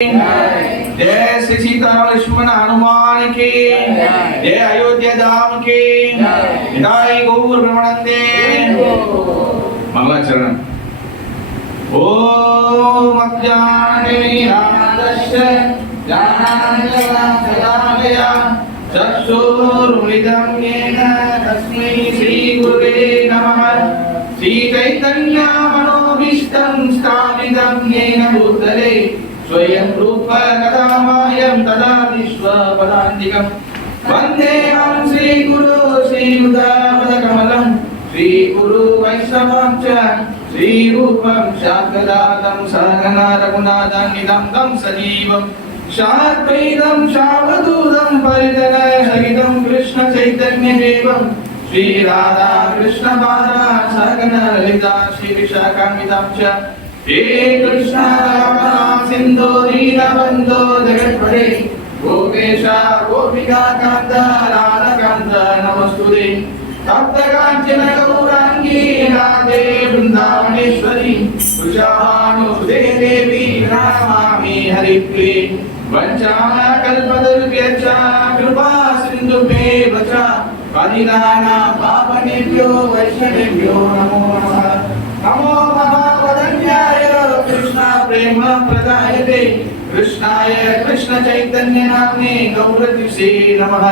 जय श्री सीताराम लक्ष्मण हनुमान के जय अयोध्या धाम के जय गौर ब्रह्मानंदे मंगलाचरण ओम अज्ञानेनादस्य ज्ञानाञ्जनशलाकया चक्षुरुन्मिलितं येन तस्मै श्रीगुरुवे नमः। श्रीचैतन्यमनोभीष्टं स्थापितं येन भूतले स्वयं रूप कदा मायं तदा विश्वपदान्तिकं वन्देऽहं श्रीगुरु श्रीयुतापदकमलं श्रीगुरु वैष्णवं च श्रीरूपं शान्तिदातं सहगना रघुनाथान्वितं तं सजीवं शाद्वैतं शावदूतं परिजनसहितं कृष्ण चैतन्यदेवं श्रीराधा कृष्णपादा सहगना ललिता श्रीविशाखान्वितं च हे कृष्णा सिंधु दीनबंधो जगत्पते गोपेश गोपिका कांत राधाकांत नमस्तुते तप्तकांचन गौरांगी राधे वृंदावनेश्वरी वृषभानुसुते देवी नमामि हरिप्रिये वंचाकल्पतरुभ्यश्च कृपा सिन्धुभ्येव च पतितानां पावनेभ्यो वैष्णवेभ्यो नमो नमः। नमो महावदन्याय कृष्ण प्रेम प्रदायते कृष्णाय कृष्ण चैतन्य नाम्ने गौरतिसे नमः।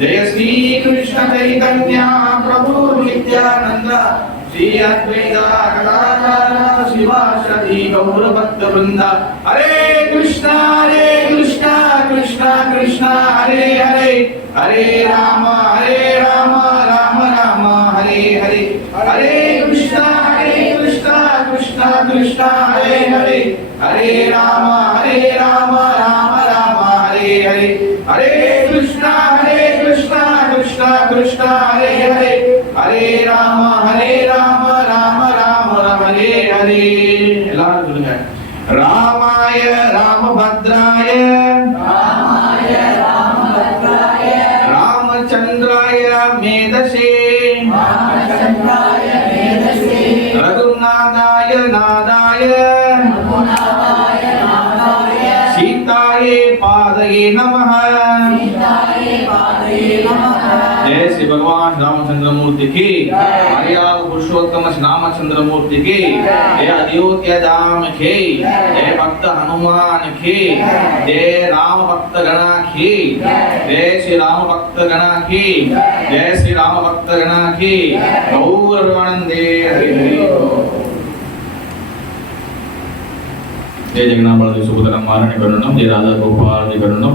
जय श्री कृष्ण चैतन्य प्रभु नित्यानंद श्री अद्वैत गदाधर शिवासादि गौर भक्त वृंद। हरे कृष्णा कृष्णा कृष्णा हरे हरे हरे राम राम राम हरे हरे हरे कृष्णा कृष्णा कृष्णा हरे हरे हरे राम राम राम हरे हरे हरे कृष्णा कृष्णा कृष्णा हरे हरे हरे राम राम राम हरे हरे। எல்லாரும் சொல்லுங்க ராமாய ராமபத்ராய रामचंद्राय मेधसे रघुनाथाय नादाय सीताये पादये नमः। जय श्री भगवान रामचंद्र मूर्ति की मर्यादा पुरुषोत्तम रामचंद्र मूर्ति की जय अयोध्या धाम की जय भक्त हनुमान की जय राम भक्त गणा की जय श्री राम भक्त गणा की जय श्री राम भक्त गणा की गौर ब्रह्मानंदे हरि हरि। जय जगन्नाथ बलदेव सुभद्रा महारानी करुणम जय राधा गोपाल करुणम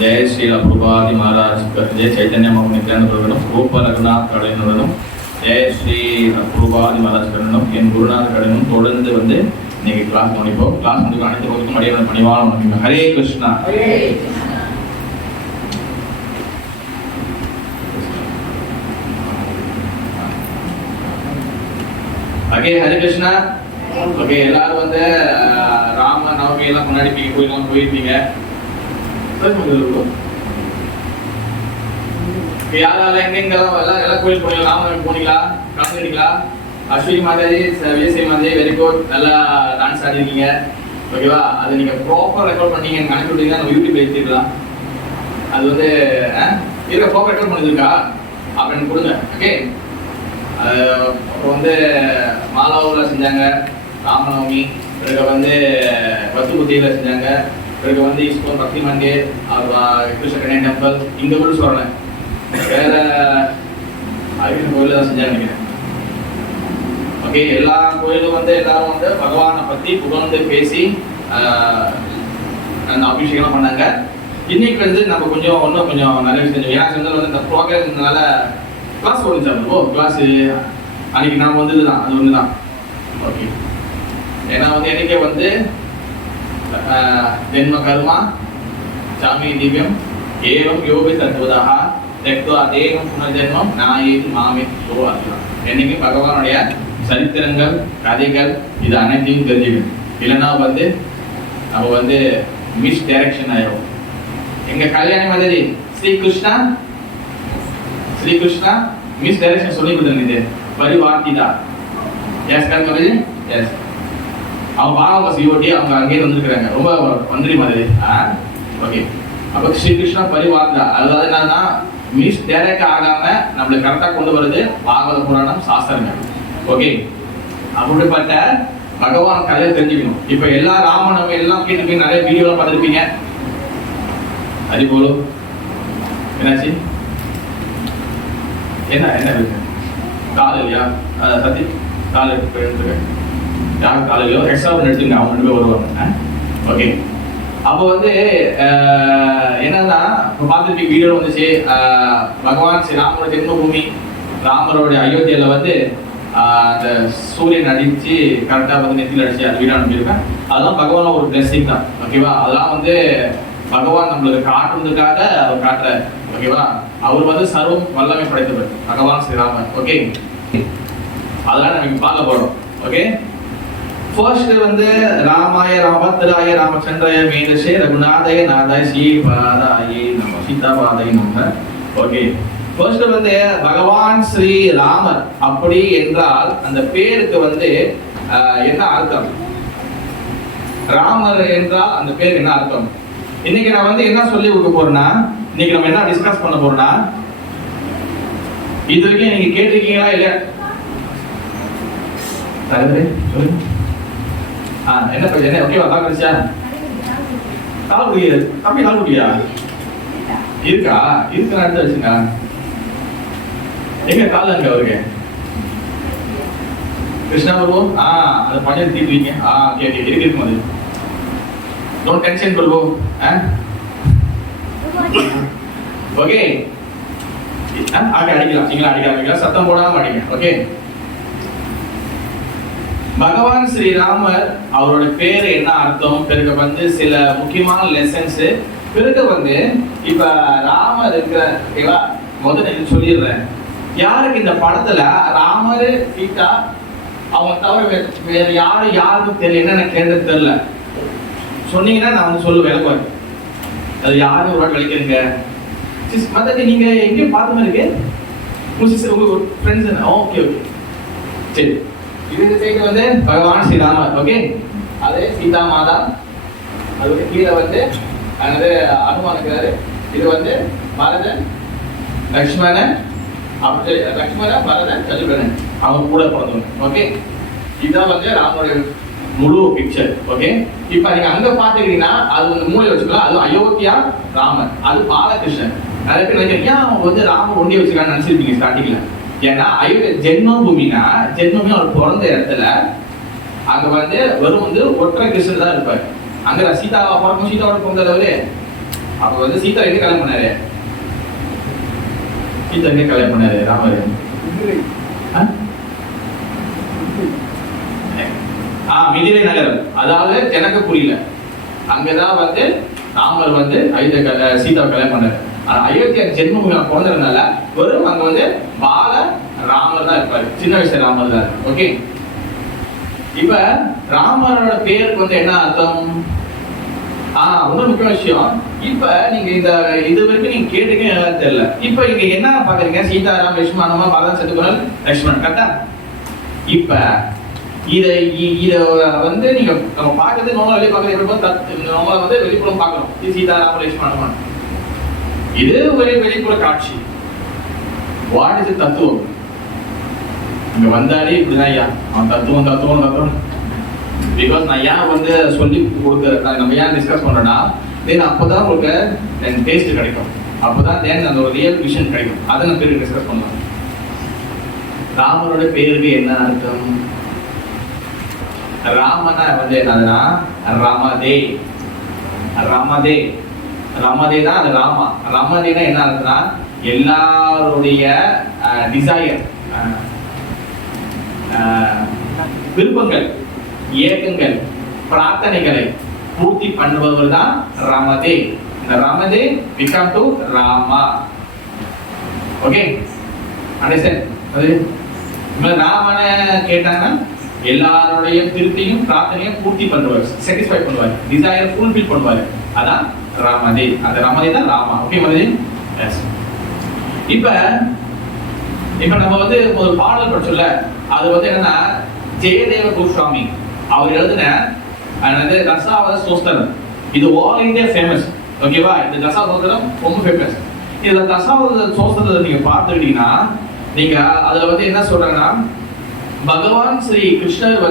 जय श्री प्रभुपादि महाराज जय चैतन्य नित्यानंद करुणम गोप रघुनाथ करुणम जय श्री प्रभुपादि महाराज करुणम என் குருநாத் கருணம் தொடர்ந்து வந்து நீங்க கிளாஸ் முடிப்போம் கிளாஸ் வந்து அனைத்து வகுப்புக்கும் அடியான பணிவான வணக்கம்। ஹரே கிருஷ்ணா ஓகே ஹரே கிருஷ்ணா ஓகே எல்லாரும் வந்து ராம நவமி எல்லாம் கொண்டாடிப்பீங்க கோயிலாம் போயிருப்பீங்க யாரால எங்கெங்கெல்லாம் எல்லாம் கோயில் போனீங்களா ராமநவமி போனீங்களா கலந்துட்டீங்களா அஸ்வினி மாதாஜி விஜய் மாதாஜி வெரி குட் நல்லா டான்ஸ் ஆடிருக்கீங்க ஓகேவா அது நீங்க ப்ராப்பர் ரெக்கார்ட் பண்ணீங்க அனுப்பி விட்டீங்கன்னா நம்ம யூடியூப் ஏற்றிடலாம் அது வந்து இருக்க ப்ராப்பர் ரெக்கார்ட் பண்ணிருக்கா அப்படின்னு கொடுங்க ஓகே அப்புறம் வந்து மாலாவூரில் செஞ்சாங்க ராமநவமி பிறகு வந்து பத்துக்குத்தியில் செஞ்சாங்க பிறகு வந்து இஸ்கோன் பக்தி மந்திர் கிருஷ்ண கன்யா டெம்பிள் இங்கே கூட சொல்கிறேன் வேற ஐயப்பன் கோயிலில் தான் செஞ்சாங்க நினைக்கிறேன் ஓகே எல்லா கோயிலும் வந்து எல்லாரும் வந்து பகவானை பற்றி புகழ்ந்து பேசி அந்த அபிஷேகம் பண்ணாங்க। இன்னைக்கு வந்து நம்ம கொஞ்சம் இன்னும் கொஞ்சம் நிறைய செஞ்சோம் ஏன்னா செஞ்சது வந்து இந்த ப்ரோக்ராம் இருந்தனால கிளாஸ் ஓடிச்சாங்க கிளாஸ் அன்னைக்கு நாம் வந்தது தான் அது ஒன்று தான் ஓகே ஏன்னா வந்து எனக்கே வந்து जन्म कर्म चामी दिव्यम एवं योगि तत्वदः त्यक्त्वा देहं पुनर्जन्मं नायेति मामेति सो अर्जुन। என்னைக்கு பகவானுடைய சரித்திரங்கள் கதைகள் இது அனைத்தையும் தெரிஞ்சுக்கணும் இல்லைன்னா வந்து நம்ம வந்து மிஸ் டைரக்ஷன் ஆயிடும்। எங்க கல்யாணி மாதிரி ஸ்ரீ கிருஷ்ணா மிஸ் டைரக்ஷன் சொல்லி கொடுத்துருந்தது பரிவார்த்திதா எஸ் கரெக்ட் எஸ் அவங்க பாவங்க சிஓடி அவங்க அங்கேயே வந்துருக்காங்க, ரொம்ப நன்றி மாதிரி. ஓகே, அப்போ ஸ்ரீகிருஷ்ணா பரிவார்த்தா, அதாவது என்னன்னா மிஸ் டைரக்ட் ஆகாம நம்மளுக்கு கரெக்டா கொண்டு வருது பாகவத புராணம் சாஸ்திரங்கள். ஓகே, அப்படிப்பட்ட பகவான் கதையை தெரிஞ்சுக்கணும். இப்ப எல்லா ராமனவங்க எல்லாம் கேட்டுருப்பீங்க, நிறைய வீடியோலாம் பார்த்துருப்பீங்க. அது போல என்னாச்சு, என்ன என்ன இருக்கு கால் இல்லையா? சத்தி கால் எடுத்துக்க, யாரும் கால் இல்லையோ எக்ஸ்ட்ரா ஒன்று எடுத்துங்க, அவங்க 2 பேர் வருவாங்க. ஓகே, அப்போ வந்து என்னன்னா இப்போ பார்த்துருப்பீங்க வீடியோ வந்துச்சு, பகவான் ஸ்ரீ ராமரோட ஜென்மபூமி ராமரோட அயோத்தியில வந்து அந்த சூரியன் அடிச்சு கரெக்டாக வந்து நெத்தியில் அடிச்சு அது வீடு அனுப்பியிருக்கேன். அதெல்லாம் பகவானோட ஒரு பிளெஸிங் தான். ஓகேவா, அதெல்லாம் வந்து பகவான் நம்மளுக்கு காட்டுறதுக்காக அவர் காட்டுறாரு. ஓகேவா, அவர் வந்து சர்வம் வல்லமை படைத்தவர் பகவான் ஸ்ரீராமன். ஓகே, அதெல்லாம் நம்ம பார்க்க போறோம். ஓகே, ஃபர்ஸ்ட் வந்து ராமாய ராமத்ராய ராமச்சந்திராய மேதசே ரகுநாதாய நாதாய ஸ்ரீபாதாய நம சீதாபாதாய நம. ஓகே, ஃபர்ஸ்ட் வந்து பகவான் ஸ்ரீ ராமர் அப்படி என்றால் அந்த பேருக்கு வந்து என்ன அர்த்தம்? ராமர் என்றால் அந்த பேருக்கு என்ன அர்த்தம்? இன்னைக்கு நான் வந்து என்ன சொல்லி கொடுக்க போறேன்னா, இன்னைக்கு நம்ம என்ன டிஸ்கஸ் பண்ண போறோம்னா, இது வரைக்கும் நீங்க கேட்டிருக்கீங்களா இல்லையா? சொல்லுங்க. என்ன பிரச்சனை? ஓகேவா, பாக்கறியா? கால் குடியா? தம்பி கால் குடியா? இருக்கா? இருக்கு, அடுத்து வச்சுங்க. எங்க கால் அங்க அவருக்கு கிருஷ்ணா பிரபு, அந்த பஞ்சம் தீர்வீங்க. ஓகே ஓகே, இருக்கு அது. Don't tension Prabhu. ஓகே, அடிக்கலாம், நீங்களா அடிக்கலாம், சத்தம் போடாம அடிங்க. ஓகே, பகவான் ஸ்ரீராமர் அவரோட பேரு என்ன அர்த்தம், பிறகு வந்து சில முக்கியமான லெசன்ஸ், பிறகு வந்து இப்ப ராமர் இருக்கிற, ஓகேவா, முதல்ல இது சொல்லிடுறேன். யாருக்கு இந்த படத்துல ராமர் சீதா அவங்க தவிர வேற யாருக்கும் தெரியல, என்னன்னு கேட்டது தெரியல சொன்னீங்கன்னா நான் வந்து சொல்லுவேன், விளக்குவேன். அது யாரும் ஒரு வாட்டி விளக்கிறீங்க. மற்ற நீங்க எங்கேயும் பார்த்த மாதிரி இருக்கு உங்க ஃப்ரெண்ட்ஸ். ஓகே ஓகே, சரி. இது சைடு வந்து பகவான் ஸ்ரீராமர். ஓகே, அதே சீதா மாதா, அதுக்கு கீழே வந்து அதாவது அனுமான் இருக்கிறாரு. இது வந்து பரதன், லக்ஷ்மணன், அப்படி லக்ஷ்மணன், பரதன், சத்ருகனன், அவங்க கூட பிறந்தவங்க. ஓகே, இதுதான் வந்து ராமனுடைய முழு பிக்சர். ஓகே, இப்ப நீங்க அங்க பாத்துக்கிட்டீங்கன்னா அது வந்து மூளை வச்சுக்கலாம். அது அயோத்தியா ராமர், அது பாலகிருஷ்ணன். நிறைய பேர் நினைக்கிறீங்க அவங்க வந்து ராமர் ஒண்டி வச்சுக்கான்னு நினைச்சிருப்பீங்க ஸ்டார்டிங்ல. ஏன்னா ஜென்மபூமினா ஜென்மபூமி அவர் பிறந்த இடத்துல அங்க வந்து வெறும் வந்து ஒற்றை கிருஷ்ணர் தான் இருப்பாரு. அங்க சீதாவை பிறக்கும், சீதாவோட பிறந்தவரு. அப்ப வந்து சீதா எங்க கல்யாணம் பண்ணாரு? சீதா எங்க கல்யாணம் பண்ணாரு ராமர்? மிதிலை நகரம், அதாவது ஜனகபுரியில. அங்கதான் வந்து ராமர் வந்து சீதாவை கல்யாணம் பண்ணாரு. அயோத்தியா ஜென்மபூமி பிறந்ததுனால வெறும் அங்க வந்து பால ராமர் தான் இருப்பாரு, சின்ன வயசு ராமர் தான். ஓகே, இப்ப ராமரோட பேருக்கு வந்து என்ன அர்த்தம்? இன்னொரு முக்கிய விஷயம், இப்ப நீங்க இது வரைக்கும் நீங்க கேட்டுக்க நல்லா தெரியல. இப்ப இங்க என்ன பாக்குறீங்க? சீதாராம், லட்சுமணமா, பரதன், சத்ருகனன், லட்சுமணன், கரெக்டா? இப்ப இத வந்து நீங்க நம்ம பாக்குறது நோமலா வெளியே பாக்குறது எப்படி நோமலா வந்து வெளிப்புறம் பாக்குறோம். இது சீதாராம, லட்சுமணன், இது ஒரு வெளிப்புற காட்சி. வாட் இஸ் தத்துவம்? இங்க வந்தாலே இப்படிதான் ஐயா, அவன் தத்துவம் தத்துவம் தத்துவம். பிகாஸ் நான் ஏன் வந்து சொல்லி கொடுக்க, நம்ம ஏன் டிஸ்கஸ் பண்றோம்னா, தென் அப்பதான் உங்களுக்கு டேஸ்ட் கிடைக்கும், அப்பதான் தென் அந்த ஒரு ரியல் விஷன் கிடைக்கும். அதை நான் பேருக்கு டிஸ்கஸ் பண்ணலாம். ராமரோட பேருக்கு என்ன அர்த்தம்? ராமனா வந்து என்னதுன்னா ரமதே, ரமதே, ரமதே தான் அது ராமா. ரமதேனா என்ன அர்த்தம்னா எல்லாருடைய டிசையர், விருப்பங்கள், ஏக்கங்கள், பிரார்த்தனைகளை பூர்த்தி பண்ணுபவர் தான் ரமதே. இந்த ரமதே become to Rama. Okay, understand? அது ராமனை கேட்டாங்கன்னா எல்லாருடைய திருப்தியும் பிரார்த்தனையும் பூர்த்தி பண்ணுவார், சாட்டிஸ்ஃபை பண்ணுவார், டிசையர் ஃபுல்ஃபில் பண்ணுவார். அதான் ராமதே. அந்த ராமதே தான் ராமா. ஓகே மதே? எஸ். இப்ப நம்ம வந்து ஒரு பாடல் படிச்சோம்ல, அது வந்து என்னன்னா ஜெயதேவ கோஸ்வாமி அவர் எழுதின தசாவத ஸ்தோத்திரம். இது ஆல் இந்தியா ஃபேமஸ். ஓகேவா? இந்த தசாவத ஸ்தோத்திரம் ரொம்ப ஃபேமஸ். இதுல தசாவத ஸ்தோத்திரத்தை நீங்க பார்த்துக்கிட்டீங்கன்னா நீங்க அதுல என்ன சொல்றாங்கன்னா, பகவான் ஸ்ரீ கிருஷ்ணர்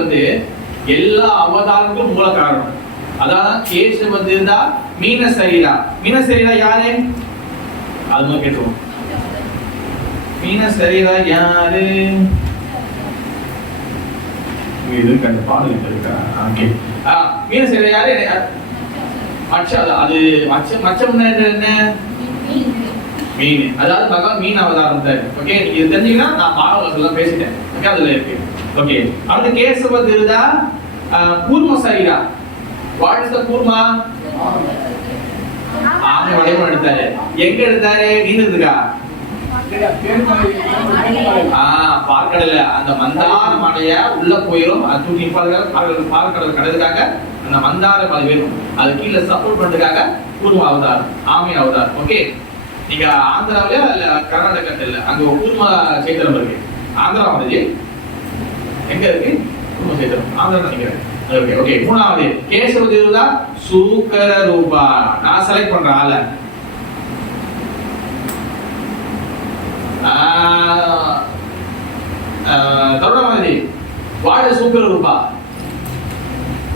எல்லா அவதாரங்களுக்கும் மூல காரணம். அதான் கேசவ திருதா மீன சரீரா. மீன சரீரா யாரு? அது கேட்டுருவோம். மீன சரீரா யாரு? இதுக்கு அந்த பாடல் இருக்கா? ஓகே. மீன சரீரா யாரு? அது மச்சம் என்ன? மீன். அதாவது பகவான் மீன் அவதாரம் தான். ஓகே, நீங்க இது தெரிஞ்சீங்கன்னா நான் பாடல்கள் பேசிட்டேன். ஓகே, அதுல இருக்கு. ஓகே, அடுத்து கேசவ திருதா கூர்ம சரீரா. What is the Kurma? ஆமை வடிவம் எடுத்தாரு. எங்க எடுத்தாரு? நீந்ததுக்கா? பார்க்கடல அந்த மந்தார மலைய உள்ள போயிரும். அது தூக்கி பார்க்கடல் கடலுக்காக அந்த மந்தார மலை வேணும். அது கீழே சப்போர்ட் பண்றதுக்காக கூர்ம அவதாரம், ஆமை அவதாரம். ஓகே, நீங்க ஆந்திராவில இல்ல கர்நாடகத்துல இல்ல அங்க கூர்ம சேத்திரம் இருக்கு. ஆந்திரா வந்து எங்க இருக்கு? கூர்ம சேத்திரம் ஆந்திரா நினைக்கிறேன். Okay okay. மூணாவது கேசவ திருதா சூக்கர ரூபா. நான் செலக்ட் பண்ற ஆள தருணாமதி. வாட் இஸ் சூக்கர ரூபா?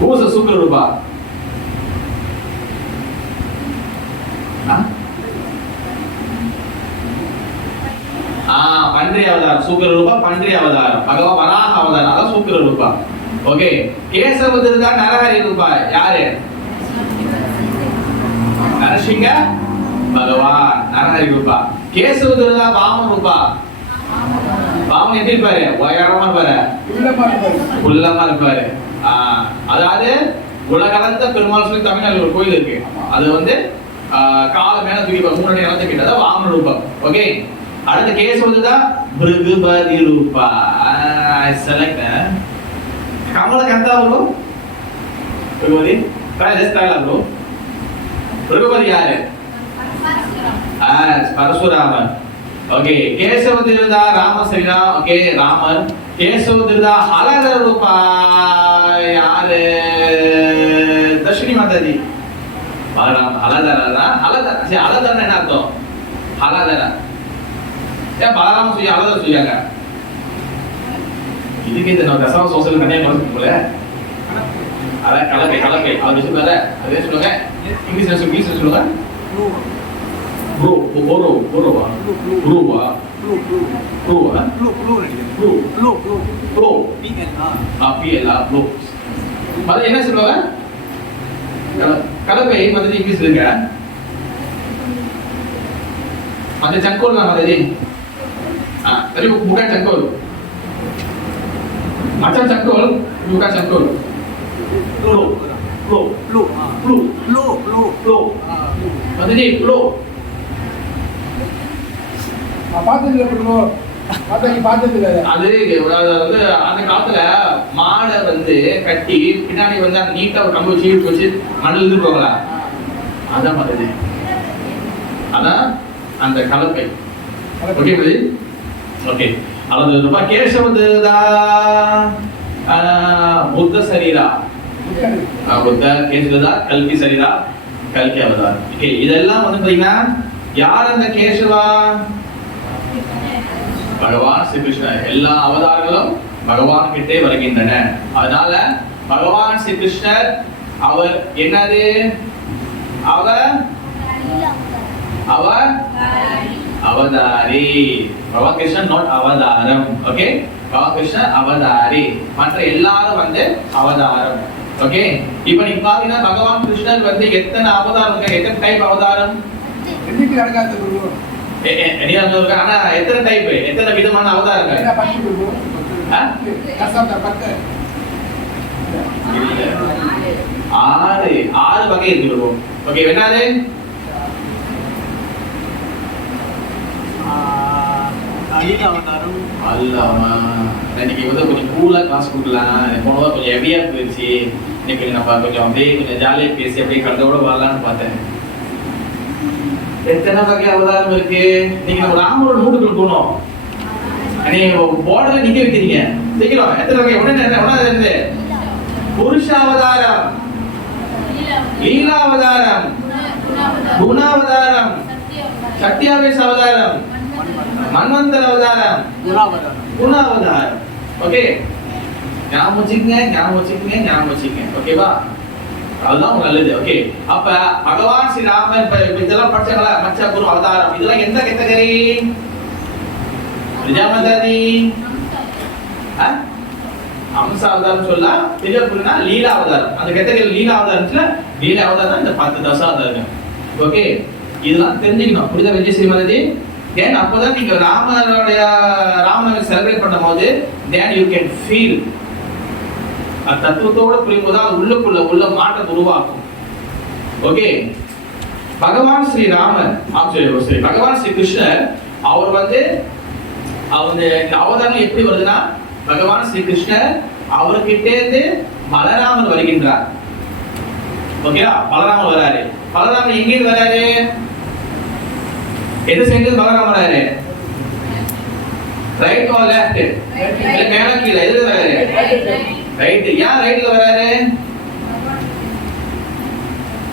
ஹூ இஸ் சூக்கர ரூபா? பன்றி அவதாரம். சூக்கர ரூபா பன்றி அவதாரம். பகவான் வராக அவதாரம். அதான் சூக்கர ரூபா. ஓகே, கேசவ திருதா நரஹரி ரூபா. யாரு? நரசிங்க பகவான் நரஹரி ரூபா. கேசவ திருதா வாமன ரூபா. வாமன் எப்படி இருப்பாரு? உயரமா இருப்பாரு, உள்ளமா இருப்பாரு. அதாவது உலகளந்த பெருமாள் சொல்லி தமிழ்நாட்டில் ஒரு கோயில் இருக்கு. அது கால மேல தூக்கி 3 அடி நிலத்தை கிட்ட வாமன ரூபம். ஓகே, அடுத்த கேஸ் பிருகுபதி ரூபா. செலக்ட் கமல கந்தா bro. Bhrigupati try this try bro. Bhrigupati யாரு? பரசுராமன். ஓகே, கேசவ திருதா ராமசரிதா. ஓகே, ராமர். கேசவ திருதா ஹலதர ரூபா. யாரு? தர்ஷினி மாதாஜி. பலராம் ஹலதரா. ஹலதர சரி, ஹலதரன்னா என்ன அர்த்தம்? ஹலதர ஏன் பலராம சொல்லி ஹலதர சொல்லியாங்க? இதுக்கு இந்த தசாவ சோசியல் தனியாக கலந்து போல. அதான் கலப்பை கலப்பை அது சொல்லுவாங்க. அதே சொல்லுங்க. இங்கிலீஷ்ல சொல்லுங்க. ப்ரோ ப்ரோ ப்ரோவா ப்ரோவா ப்ரோவா ப்ரோ பிஎல்ஆ ப்ரோ. அது என்ன சொல்லுவாங்க? கலப்பை மததி இங்கிலீஷ்ல இருக்க மத சங்கோல் தான் மததி. tadi bukan cangkul. Macam cangkul, bukan cangkul. Flow. Maksudnya flow. பார்த்ததில்லை ப்ரோ. பார்த்ததில்லை. அது அந்த காலத்துல மாடை கட்டி பின்னாடி அந்த நீட்டா ஒரு கம்பு வச்சு வச்சு மண்ணில் இருந்துருவாங்களா? அதான் பார்த்தது. அதான் அந்த கலப்பை. ஓகே புரியுது? ஓகே. அல்லது ரூபா கேசவ திருதா புத்த சரீரா. புத்த கேசவதா கல்கி சரீரா கல்கி அவதார். ஓகே, இதெல்லாம் பாத்தீங்கன்னா யார் அந்த கேசவா? பகவான் ஸ்ரீ கிருஷ்ணர். எல்லா அவதாரங்களும் பகவான் கிட்டே வருகின்றன. அதனால பகவான் ஸ்ரீ கிருஷ்ணர் அவர் என்னது? அவர் அவதாரி. பகவான் கிருஷ்ணன் நாட் அவதாரம். ஓகே, பகவான் கிருஷ்ணன் அவதாரி. மற்ற எல்லாரும் அவதாரம். ஓகே, இப்போ நீங்க பாத்தீங்கன்னா பகவான் கிருஷ்ணர் எத்தனை அவதாரம், எத்தனை டைப் அவதாரம்? ஆனா எத்தனை டைப், எத்தனை விதமான அவதாரங்கள்? 6 வகை இருக்கு. ஓகே, என்னது? அவதாரம் அல்லாமா. இன்னைக்கு கொஞ்சம் கூலா கிளாஸ் கொடுக்கலாம். போனதா கொஞ்சம் ஹெவியா போயிடுச்சு. இன்னைக்கு நம்ம கொஞ்சம் கொஞ்சம் ஜாலியா பேசி அப்படியே கடந்தோட வரலான்னு பார்த்தேன். எத்தனை வகை அவதாரம் இருக்கு? நீங்க நம்ம ராமரோட நூடுகள் போனோம். நீங்க போர்டர்ல நிக்க வைக்கிறீங்க. சீக்கிரம் எத்தனை வகை? ஒண்ணு புருஷாவதாரம், லீலாவதாரம், குணாவதாரம், சத்யாவேஷ அவதாரம், மன்வந்தர அவதாரம், குணாவதாரம். ஓகே, ஞாபகம் வச்சுக்கங்க. ஓகேவா? அதுதான் நல்லது. ஓகே, அப்ப பகவான் ஸ்ரீ ராமன் இதெல்லாம் படிச்சாங்களா? மச்ச குரு அவதாரம், இதெல்லாம் எந்த கேட்டகரி? பிரஜாமதாரி அம்ச அவதாரம் சொல்லலாம். பெரிய குருனா லீலா அவதாரம். அந்த கேட்டகரி லீலா அவதாரத்துல லீலா அவதாரம் இந்த 10 தசாவதாரம். ஓகே, இதெல்லாம் தெரிஞ்சுக்கணும். புரியுதா விஜய் ஸ்ரீமதி? ஏன் அப்போதான் நீங்க ராமநவமி செலிப்ரேட் பண்ணும்போது then you can feel தத்துவத்தோட புரியும்போது அது உள்ள மாற்றம் உருவாக்கும். ஓகே, பகவான் ஸ்ரீ ராமன் பகவான் ஸ்ரீ கிருஷ்ணர் அவர் அவங்க இந்த அவதாரம் எப்படி வருதுன்னா, பகவான் ஸ்ரீ கிருஷ்ணர் அவர்கிட்ட இருந்து பலராமர் வருகின்றார். ஓகேவா? பலராமர் வராரு. பலராமர் எங்கே வராரு? எது சைடுல பலராமர் வராரு? Right or left? மேல கீழ எதுல வராரு? ரைட். ஏன் ரைட்ல வராரு?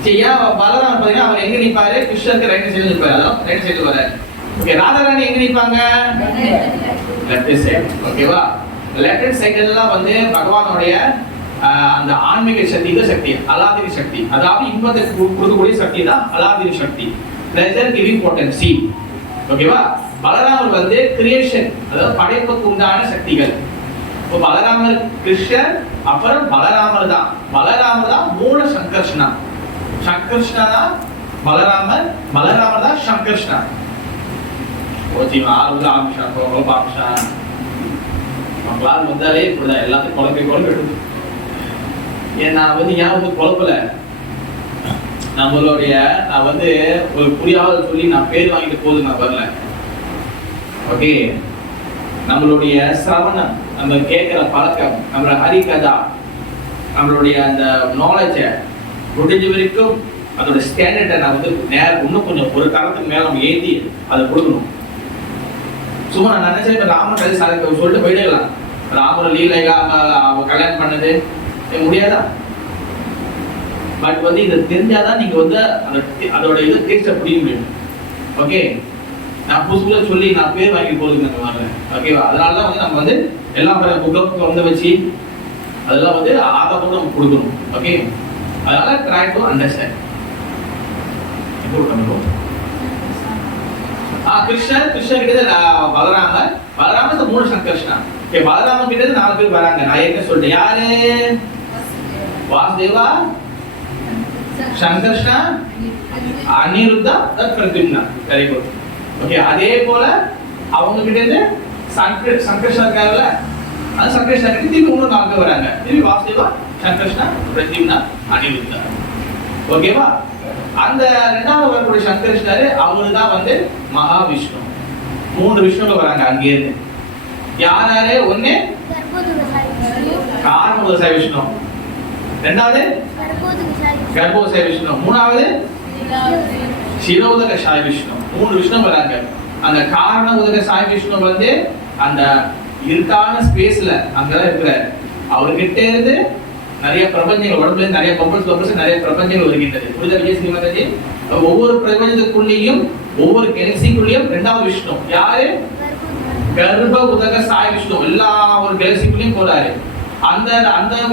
சரியா? பலராமர் பாத்தீங்கன்னா அவர் எங்க நிப்பாரு? கிருஷ்ணருக்கு ரைட் சைடுல நிப்பாரு. அதான் ரைட் சைடுல வராரு. ஓகே, ராதாராணி எங்க நிப்பாங்க? Left side. ஓகேவா? லெஃப்ட் சைடுல பகவானுடைய அந்த ஆன்மீக சக்தி, இந்த சக்தி அலாதிரி சக்தி, அதாவது இன்பத்தை கொடுக்கக்கூடிய சக்தி தான் அலாதிரி சக்தி, ப்ளஷர் கிவிங் பொட்டன்சி. ஓகேவா? பலராமர் கிரியேஷன், அதாவது படைப்புக்கு உண்டான சக்திகள். இப்போ பலராமர் கிருஷ்ணர், அப்புறம் பலராமர் தான் மூல சங்கர்ஷ்ணா. சங்கர்ஷ்ணா தான் பலராமர் தான் சங்கர்ஷ்ணா. ஓஜிமா ஆறுல ஆம்ஷா கோபாம்ஷா மக்களால் வந்தாலே இப்படிதான் எல்லாத்தையும் குழப்பி எடுத்து. ஏன் நான் குழப்பல, நம்மளுடைய நான் ஒரு புரியாத சொல்லி நான் பேர் வாங்கிட்டு போது நான் வரல. ஓகே, நம்மளுடைய சிரவணம், நம்ம கேட்கிற பழக்கம், நம்மளோட ஹரிகதா, நம்மளுடைய அந்த நாலேஜை முடிஞ்ச வரைக்கும் அதோட ஸ்டாண்டர்டை நான் இன்னும் கொஞ்சம் ஒரு தரத்துக்கு மேல நம்ம ஏற்றி அதை கொடுக்கணும். சும்மா நான் நினைச்சேன் இப்ப ராமன் சொல்லிட்டு போயிடலாம். ராமர் லீலைகா அவ கல்யாணம் பண்ணது முடியாதா? பட் இதை தெரிஞ்சாதான் நீங்க அதோட இதை தீர்ச்ச புரிய முடியும். ஓகே, நான் புதுசுல சொல்லி நான் பேர் வாங்கி போதுங்க வரேன். ஓகேவா? அதனாலதான் நம்ம எல்லாம் புத்தகத்தை வச்சு அதெல்லாம் ஆதாரத்தோட நம்ம கொடுக்கணும். ஓகே, அதனால ட்ரை டு அண்டர்ஸ்டாண்ட். கிருஷ்ணர் கிட்ட பலராம மூணு சங்கர்ஷ்ணா. பலராம கிட்ட 4 பேர் வராங்க. நான் ஏற்கனவே சொல்லிட்டேன். யாரு? Vasudeva, Sankarshana, Aniruddha, Pradyumna. Very good. Okay, அதே போல அவங்க கிட்ட இருந்து சங்கர்ஷ்ணா இருக்காங்கல்ல, அது சங்கர்ஷ்ணா கிட்ட திருப்பி இன்னும் 4 பேர் வராங்க. திருப்பி வாசுதேவா, சங்கர்ஷ்ணா, பிரத்யும்னா, அனிருத்தா. ஓகேவா? அந்த ரெண்டாவது வரக்கூடிய சங்கர்ஷ்ணர் அவரு தான் மகாவிஷ்ணு. 3 விஷ்ணுகள் வராங்க அங்கே இருந்து. யாராரு? ஒண்ணு கார்முகசாய விஷ்ணு, ரெண்டாவது கர்ப்போதக விஷ்ணு, மூணாவது சிரோதக சாய் விஷ்ணு. 3 விஷ்ணு வராங்க. அந்த காரண உதக சாய் விஷ்ணு அந்த இருட்டான ஸ்பேஸ்ல அங்கதான் இருக்கிறார். அவர்கிட்ட இருந்து நிறைய பிரபஞ்சங்கள், உடம்புல நிறைய பம்பல்ஸ் நிறைய பிரபஞ்சங்கள் வருகின்றது. புரியுதா விஜய் ஸ்ரீமதி? ஒவ்வொரு பிரபஞ்சத்துக்குள்ளேயும் ஒவ்வொரு கேலக்சிக்குள்ளேயும் 2வது விஷ்ணு யாரு? கர்ப்ப உதக சாய் விஷ்ணு. எல்லா ஒரு கேலக்சிக்குள்ளேயும் போறாரு. அந்த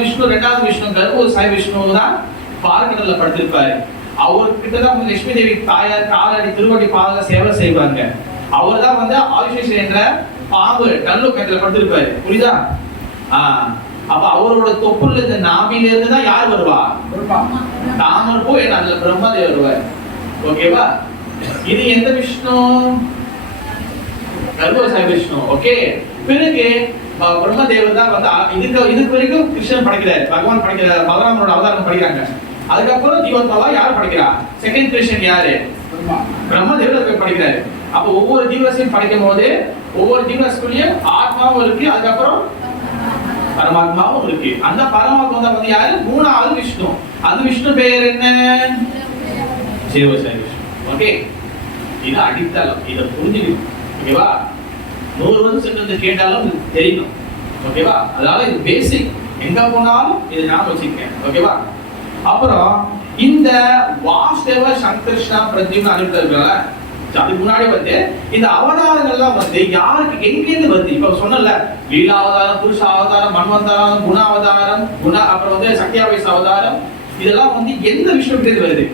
விஷ்ணு 2வது விஷ்ணு கர்ப்ப சாய் விஷ்ணு தான் பார்க்கடல்ல படுத்திருப்பாரு. அவர்கிட்ட தான் லட்சுமி தேவி தாயார் காலடி திருவடி பாதல சேவை செய்வாங்க. அவர் தான் ஆதிசேஷன் என்ற பாம்பு கல்லு கட்டில படுத்திருப்பாரு. புரியுதா? அப்ப அவரோட தொப்புல இந்த நாபில இருந்து தான் யார் வருவா? தாமர் பூ நல்ல பிரம்மதேவர் வருவார். ஓகேவா? இது எந்த விஷ்ணு? கர்ப்பசாய விஷ்ணு. ஓகே, பிறகு பிரம்மதேவர் தான் இதுக்கு வரைக்கும் கிருஷ்ணன் படைக்கிறார், பகவான் படைக்கிறார், பலராமனோட அவதாரம் படிக்கிறாங்க. அதுக்கப்புறம் ஜீவாத்மாவா யார் படைக்கிறா? செகண்ட் கிருஷ்ணன் யாரு? பிரம்மதேவர் படிக்கிறாரு. அப்ப ஒவ்வொரு ஜீவராசியும் படைக்கும் போது ஒவ்வொரு ஜீவராசிக்குள்ளேயும் ஆத்மாவும் இருக்கு, அதுக்கப்புறம் பரமாத்மாவும் இருக்கு. அந்த பரமாத்மா தான் யாரு? 3வது விஷ்ணு. அந்த விஷ்ணு பேர் என்ன? சிவசாய விஷ்ணு. ஓகே, இது அடித்தளம். இதை புரிஞ்சுக்கணும். ஓகேவா? 100 வருஷம் கேட்டாலும் தெரியணும். ஓகேவா? அதனால இது பேசிக். எங்க போனாலும் இதை ஞாபகம் வச்சுக்கங்க. ஓகேவா? அப்புறம் இந்த வாசுதேவ சங்கர்ஷ்ணா பிரத்யும்னா அனுப்பிட்டாருல, அதுக்கு முன்னாடி வந்து இந்த அவதாரங்கள்லாம் வந்து யாருக்கு எங்கேருந்து வருது? இப்ப சொன்னல, லீலா அவதாரம், புருஷ அவதாரம், மன்வந்தாரம், குண அவதாரம், அப்புறம் வந்து சத்யாவேச அவதாரம், இதெல்லாம் வந்து எந்த விஷயத்துல வருது?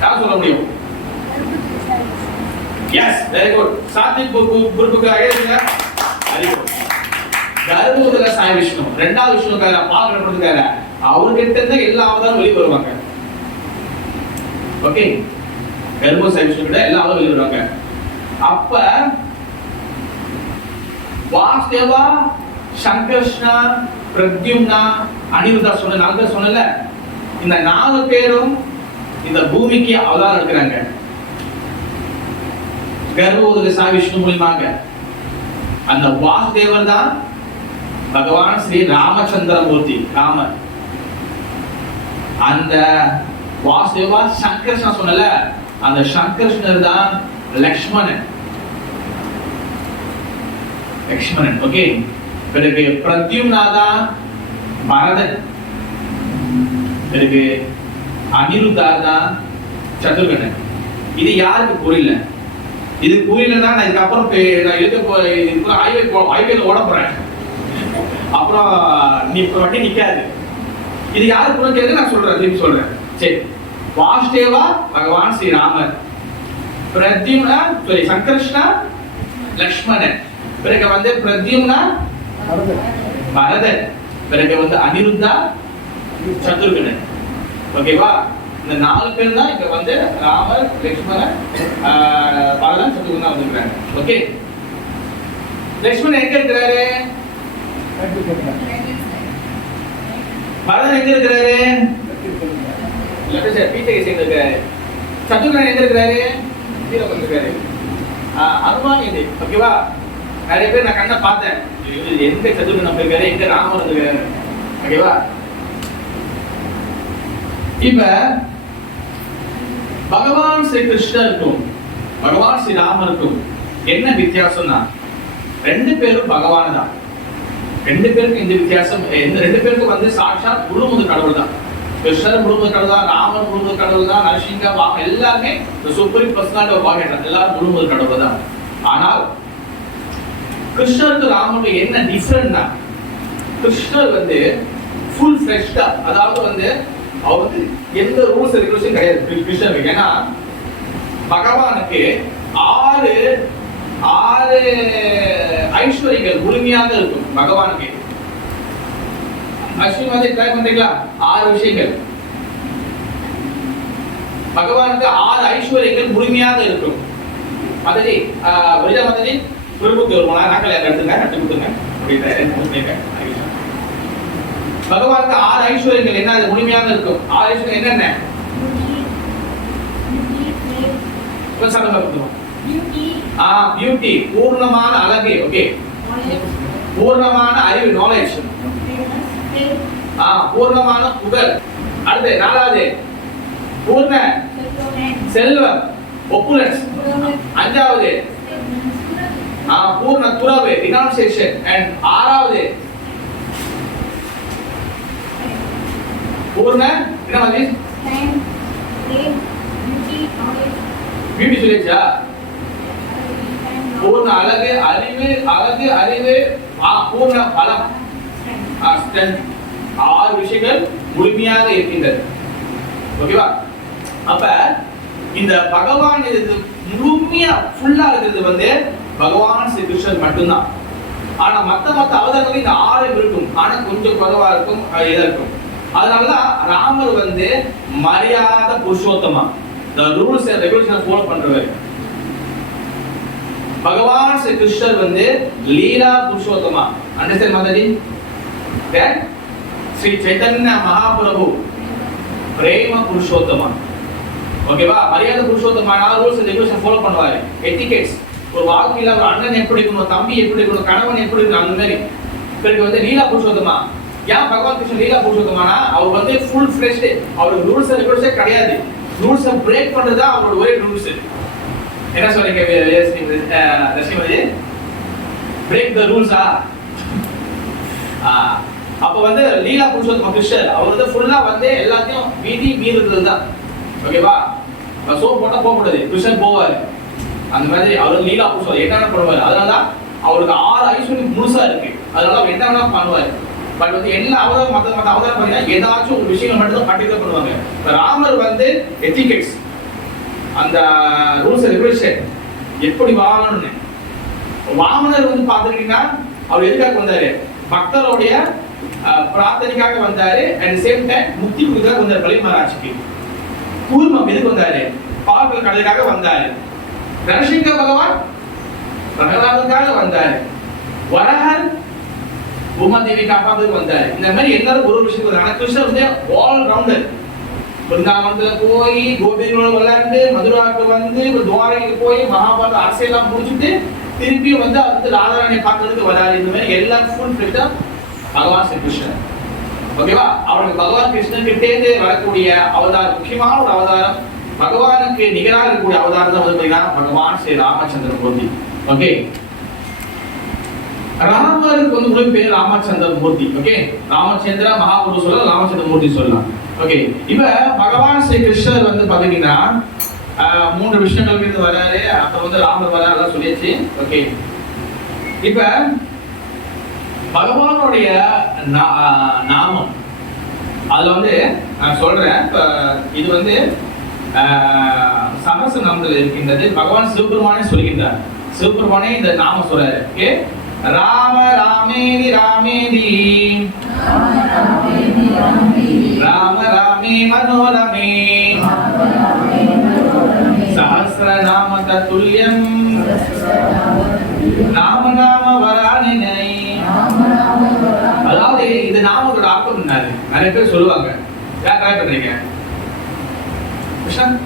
யார் சொல்ல முடியும்? S, very good. சாத்விக் குரூப்புக்கு அழைங்க. Very good. கர்ப்பத்துல சாய் விஷ்ணு, ரெண்டாவது விஷ்ணுக்கார பாக்குறதுக்கார அவர்கிட்ட இருந்து எல்லா அவதாரம் வெளியே வருவாங்க. ஓகே, கர்ப்ப சாய் விஷ்ணு கிட்ட எல்லா அவதாரம் வெளியே வருவாங்க. அப்ப வாசுதேவா, சங்கர்ஷ்ணா, பிரத்யும்னா, அனிருத்தா சொன்ன 4 பேர் சொன்னல, இந்த 4 பேரும் இந்த பூமிக்கு அவதாரம் எடுக்கிறாங்க. கர்ப்போதக சாய் விஷ்ணு மூலமாக அந்த வாசுதேவர் தான் பகவான் ஸ்ரீ ராமச்சந்திரமூர்த்தி, ராமர். அந்த வாசுதேவா சங்கர்ஷ்ணா சொன்னல, அந்த சங்கர்ஷ்ணர் தான் லக்ஷ்மணன். லக்ஷ்மணன். ஓகே, பிறகு பிரத்யும்னா தான் பரதன். பிறகு அனிருத்தா தான் சத்ருகனன். இது யாருக்கு புரியல? இது புரியலன்னா நான் இதுக்கப்புறம் நான் எழுத ஹைவேல ஓட போறேன், அப்புறம் நீ வண்டி நிக்காது. இது யாருக்கு புரிஞ்சது நான் சொல்றேன், திருப்பி சொல்றேன். சரி, வாசுதேவா பகவான் ஸ்ரீராமர், பிரத்யும்னா சங்கர்ஷ்ணா லக்ஷ்மணன், பிறகு வந்து பிரத்யும்னா பரதன், பிறகு வந்து அனிருத்தா சத்ருகனன். ஓகேவா? இந்த 4 பேர் தான் இங்க வந்து ராமர், லக்ஷ்மணன், பரதன், சத்ருகனா வந்துருக்காங்க. ஓகே, லக்ஷ்மணன் எங்க இருக்கிறாரு? பரதன் எங்க இருக்கிறாரு? லெஃப்ட் சைடு பீட்டை சைடு இருக்காரு. சத்ருகன் எங்க இருக்கிறாரு? கீழ வந்துருக்காரு. அனுமான் இது. ஓகேவா? நிறைய பேர் நான் கண்ணை பார்த்தேன், எங்க சத்ருகன் இருக்காரு, எங்க ராமர் இருக்காரு. ஓகேவா? இப்ப பகவான் ஸ்ரீ கிருஷ்ணருக்கும் பகவான் ஸ்ரீ ராமருக்கும் என்ன வித்தியாசம்னா, 2 பேரும் பகவான் தான். 2 பேருக்கு இந்த வித்தியாசம், 2 பேருக்கு வந்து சாட்சாத் முழுமுதல் கடவுள் தான். கிருஷ்ணர் முழுமுதல் கடவுள் தான், ராமர் முழுமுதல் கடவுள் தான், நரசிங்க எல்லாருமே சூப்பர் பர்சனாலிட்டி ஆஃப் காட், எல்லாரும் முழுமுதல் கடவுள் தான். ஆனால் கிருஷ்ணருக்கு ராமருக்கு என்ன டிஃபரெண்ட்னா, கிருஷ்ணர் வந்து ஃபுல் ஃப்ரெஷ்டா, அதாவது வந்து அவருக்கு எந்த ரூல்ஸ் ரெகுலேஷன் கிடையாது கிருஷ்ணருக்கு. ஏன்னா பகவானுக்கு 6 ஐஸ்வர்யங்கள் முழுமையாக இருக்கும். பகவானுக்கு அஸ்வினி மாதிரி ட்ரை பண்றீங்களா? 6 விஷயங்கள் பகவானுக்கு 6 ஐஸ்வர்யங்கள் முழுமையாக இருக்கும். மாதிரி விஜயா மாதிரி குருவுக்கு ஒரு நாட்கள் எடுத்துங்க, கட்டு கொடுத்துங்க அப்படின்னு பகவானுக்கு 6 ஐஸ்வர்யங்கள் என்ன முழுமையாக இருக்கும். 6 ஐஸ்வர்யம் என்னென்ன? பியூட்டி, பூர்ணமான அழகு. ஓகே, பூர்ணமான அறிவு, நாலேஜ். பூர்ணமான புகழ். அடுத்து 4வது பூர்ண செல்வம், ஒப்புலன்ஸ். 5வது பூர்ண துறவு, ரினன்சியேஷன். அண்ட் 6வது பூர்ண என்ன மாதிரி பியூட்டி சொல்லிச்சா? பூர்ண அழகு, அறிவு, பூர்ண பலம், 6 விஷயங்கள் முழுமையாக இருக்கின்றது. ஓகேவா? அப்ப இந்த பகவான் முழுமையா ஃபுல்லா இருக்கிறது வந்து பகவான் ஸ்ரீ கிருஷ்ணர் மட்டும்தான். ஆனா மத்த அவதாரங்கள் இந்த 6 இருக்கும், ஆனா கொஞ்சம் குறைவா இருக்கும், இருக்கும். அதனாலதான் ராமர் வந்து மரியாதை புருஷோத்தமா, ரூல்ஸ் அண்ட் ரெகுலேஷன் ஃபாலோ பண்றவர். பகவான் ஸ்ரீ கிருஷ்ணர் வந்து லீலா புருஷோத்தமா. அண்டர்ஸ்டாண்ட் மாதாஜி? ஸ்ரீ சைத்தன்ய மகாபிரபு பிரேம புருஷோத்தமா. ஓகேவா? மரியாதை புருஷோத்தமான ரூல்ஸ் அண்ட் ரெகுலேஷன் ஃபாலோ பண்ணுவாரு. எட்டிகேட்ஸ், ஒரு வாழ்க்கையில ஒரு அண்ணன் எப்படி இருக்கணும், தம்பி எப்படி இருக்கணும், கணவன் எப்படி இருக்கணும், அந்த மாதிரி. பிறகு வந்து லீலா புருஷோத்தமா. ஏன் பகவான் கிருஷ்ணன் லீலா புருஷோத்தமானா, அவர் வந்து ஃபுல் ஃப்ரெஷ்டு, அவருக்கு ரூல்ஸ் அண்ட் ரெகுலேஷனே கிடையாது. ரூல்ஸை பிரேக் பண்றது தான் அவரோட ஒரே ரூல்ஸ். என்ன சொல்றீங்க ரஷ்மிமதி? Break the ரூல்ஸா? அப்ப வந்து லீலா புருஷோத்தம கிருஷ்ணர் அவர் வந்து ஃபுல்லா வந்து எல்லாத்தையும் வீதி மீறுறது தான். ஓகேவா? சோப் போட்டா போக கூடாது, கிருஷ்ணன் போவாரு. அந்த மாதிரி அவர் லீலா புருஷோத்தமர் என்னென்ன பண்ணுவாரு. அதனாலதான் அவருக்கு 6 ஐஸ்வர்யம் முழுசா இருக்கு. அதனால அவர் என்ன வேணா பண்ணுவாரு. பட் வந்து எல்லா அவதாரம் மற்ற அவதாரம் பார்த்தீங்கன்னா ஏதாச்சும் ஒரு விஷயங்கள் மட்டும் தான் பர்டிகுலர் பண்ணுவாங்க. ராமர் வந்து எத்திகெட்ஸ், அந்த ரூல்ஸ் ரெகுலேஷன் எப்படி வாழணும்னு. வாமனர் வந்து பார்த்துக்கிட்டீங்கன்னா அவர் எதுக்காக வந்தாரு? பக்தருடைய பிரார்த்தனைக்காக வந்தாரு. அட் சேம் டைம் முக்தி கொடுக்க வந்தாரு. பலி மகாராஜுக்கு கூர்மம் எதுக்கு வந்தாரு? பால்கள் கடலுக்காக வந்தாரு. நரசிங்க பகவான் பிரகலாதனுக்காக வந்தாரு. வரஹர் பூமாதேவி காப்பாத்துக்கு வந்தாரு. இந்த மாதிரி எல்லாரும் ஒரு விஷயம் வந்தாங்க. கிருஷ்ணர் வந்து ஆல் ரவுண்டர். பிருந்தாவனத்துல போய் கோபிகளோட விளையாண்டு மதுராவுக்கு வந்து துவாரகைக்கு போய் மகாபாரத அரசியெல்லாம் முடிச்சுட்டு திருப்பி வந்து அது ராதாராணியை பார்க்கறதுக்கு வராது. இந்த மாதிரி எல்லாம் ஃபுல் ஃபிட்டா பகவான் ஸ்ரீ கிருஷ்ணன். ஓகேவா? அவனுக்கு பகவான் கிருஷ்ணன் கிட்டேந்து வரக்கூடிய அவதாரம், முக்கியமான ஒரு அவதாரம், பகவானுக்கு நிகராக இருக்கக்கூடிய அவதாரம் தான் வந்து பகவான் ஸ்ரீ ராமச்சந்திர மூர்த்தி. ஓகே, ராமருக்கு வந்து முழு பேர் ராமச்சந்திர மூர்த்தி. ஓகே, ராமச்சந்திர மகாபுரு சொல்லலாம், ராமச்சந்திர மூர்த்தி சொல்லலாம். ஓகே, இப்ப பகவான் ஸ்ரீ கிருஷ்ணர் வந்து பாத்தீங்கன்னா 3 விஷயங்கள் இருந்து வராரு. அப்புறம் வந்து ராமர் வராரு சொல்லியாச்சு. ஓகே, இப்ப பகவானுடைய நாமம் அதுல வந்து நான் சொல்றேன். இது வந்து சகச நாமத்தில் இருக்கின்றது. பகவான் சிவபெருமானே சொல்கின்றார். சிவபெருமானே இந்த நாமம் சொல்றாரு. ஓகே, ராம ராமேதி ராமேதி ராம ராமே மனோரமே சஹஸ்ர நாம தத்துல்யம் நாம நாம வராணினை. அதாவது இந்த நாமத்தோட அர்த்தம் என்னது? நிறைய பேர் சொல்லுவாங்க. யார் ட்ரை பண்றீங்க? கிருஷ்ணன்